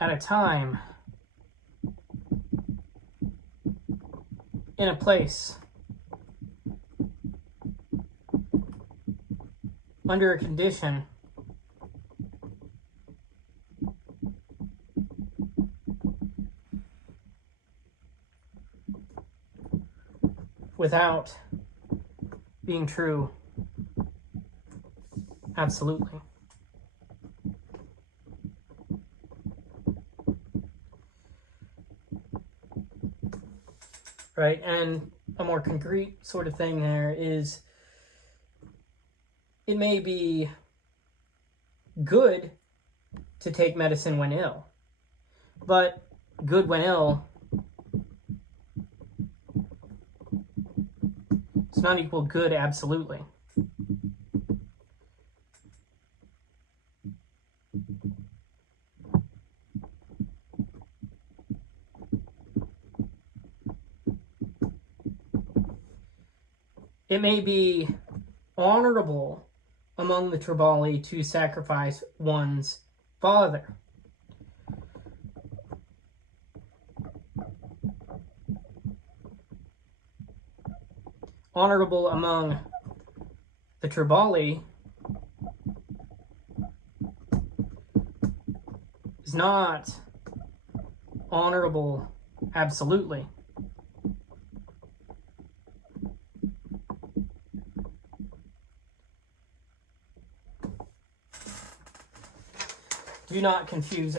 at a time, in a place, under a condition, without being true absolutely. Right, and a more concrete sort of thing there is, it may be good to take medicine when ill, but good when ill does not equal good absolutely. It may be honorable among the Tribali to sacrifice one's father. Honorable among the Tribali is not honorable absolutely. Do not confuse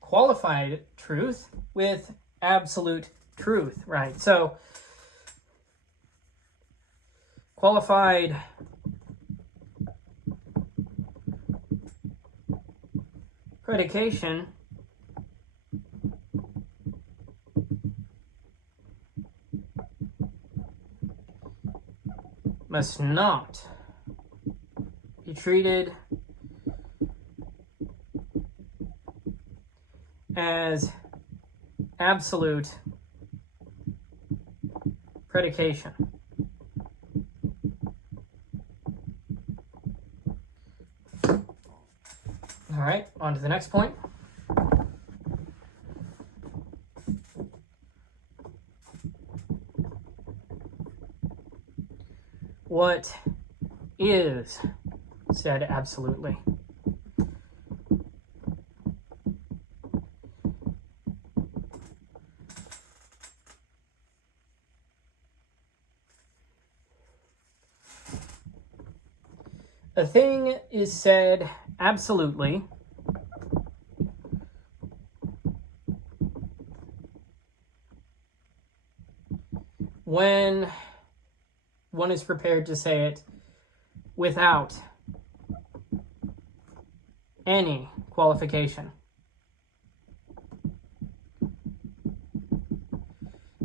qualified truth with absolute truth, right? So, qualified predication must not be treated as absolute predication. All right, on to the next point. What is said absolutely? A thing is said absolutely when one is prepared to say it without any qualification.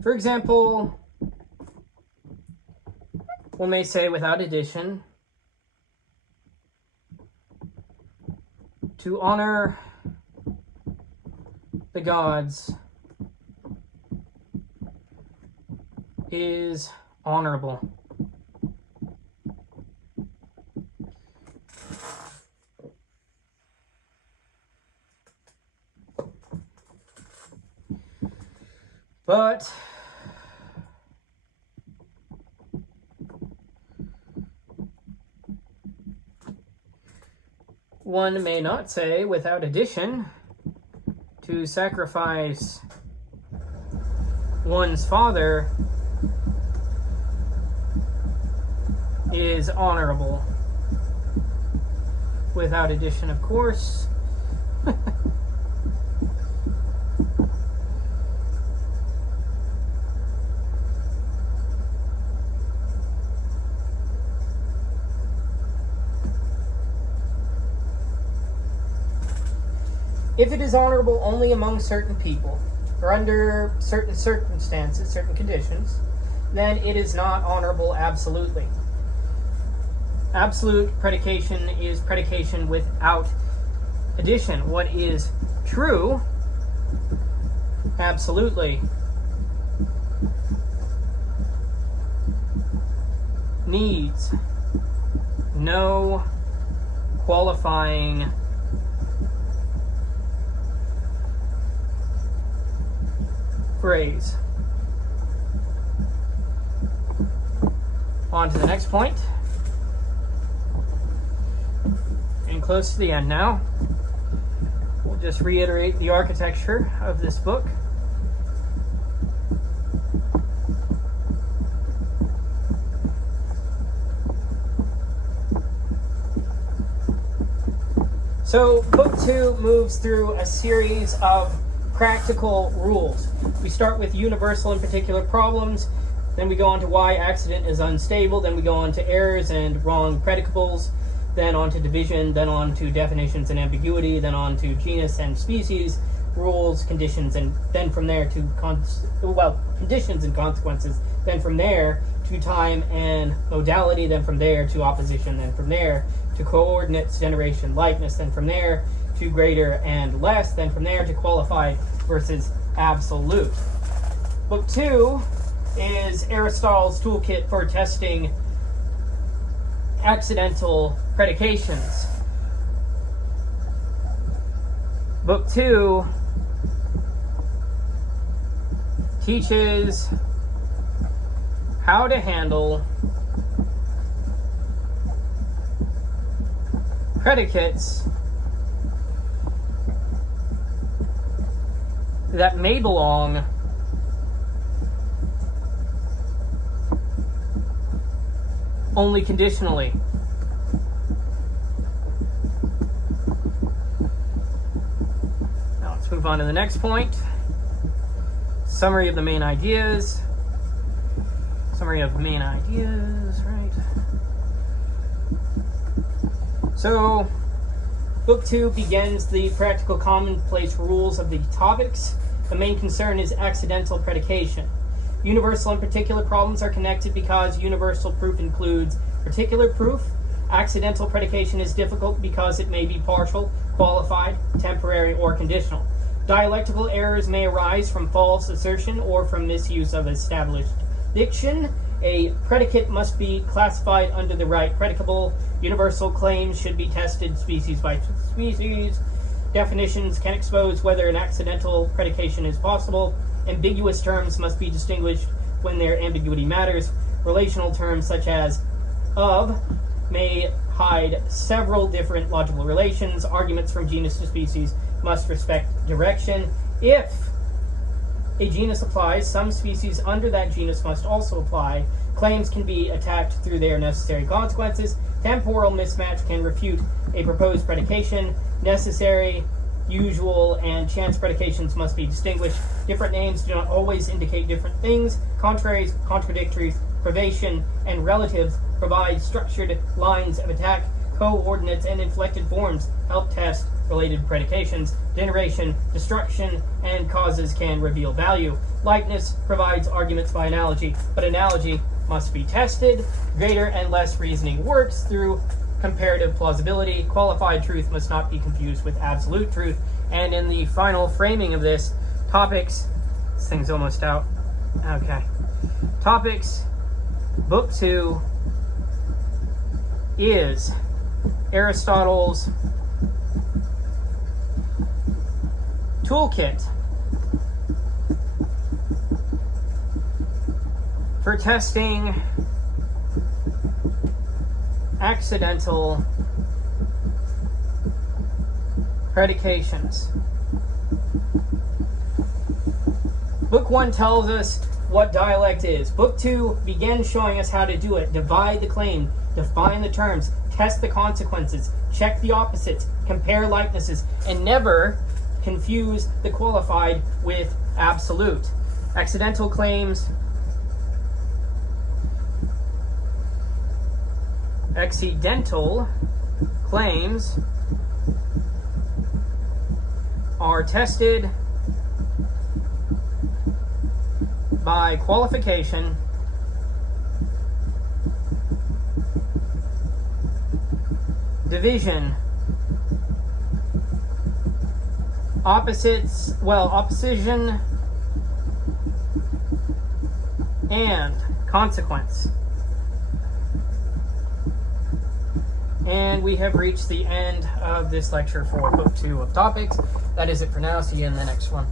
For example, one may say without addition, to honor the gods is honorable. But one may not say without addition, to sacrifice one's father is honorable. Without addition, of course. If it is honorable only among certain people, or under certain circumstances, certain conditions, then it is not honorable absolutely. Absolute predication is predication without addition. What is true? Absolutely. Needs no qualifying phrase. On to the next point. Getting close to the end now. We'll just reiterate the architecture of this book. So, Book 2 moves through a series of practical rules. We start with universal and particular problems, then we go on to why accident is unstable, then we go on to errors and wrong predicables, then on to division, then on to definitions and ambiguity, then on to genus and species, rules, conditions, and then from there to conditions and consequences, then from there to time and modality, then from there to opposition, then from there to coordinates, generation, likeness, then from there to greater and less, then from there to qualified versus absolute. Book 2 is Aristotle's toolkit for testing accidental predications. Book 2 teaches how to handle predicates that may belong only conditionally. Now let's move on to the next point. Summary of the main ideas. Summary of the main ideas, right? So, Book 2 begins the practical commonplace rules of the topics. The main concern is accidental predication. Universal and particular problems are connected because universal proof includes particular proof. Accidental predication is difficult because it may be partial, qualified, temporary, or conditional. Dialectical errors may arise from false assertion or from misuse of established diction. A predicate must be classified under the right predicable. Universal claims should be tested species by species. Definitions can expose whether an accidental predication is possible. Ambiguous terms must be distinguished when their ambiguity matters. Relational terms such as of may hide several different logical relations. Arguments from genus to species must respect direction. If a genus applies, some species under that genus must also apply. Claims can be attacked through their necessary consequences. Temporal mismatch can refute a proposed predication. Necessary, usual, and chance predications must be distinguished. Different names do not always indicate different things. Contraries, contradictories, privation, and relatives provide structured lines of attack. Coordinates and inflected forms help test related predications. Generation, destruction, and causes can reveal value. Likeness provides arguments by analogy, but analogy must be tested. Greater and less reasoning works through comparative plausibility. Qualified truth must not be confused with absolute truth. And in the final framing of this, topics, this thing's almost out. Okay. Topics, Book 2 is Aristotle's toolkit for testing accidental predications. Book 1 tells us what dialect is. Book 2 begins showing us how to do it. Divide the claim, define the terms, test the consequences, check the opposites, compare likenesses, and never confuse the qualified with absolute. Accidental claims are tested by qualification division, opposites, well, opposition, and consequence. And we have reached the end of this lecture for Book 2 of Topics. That is it for now. See you in the next one.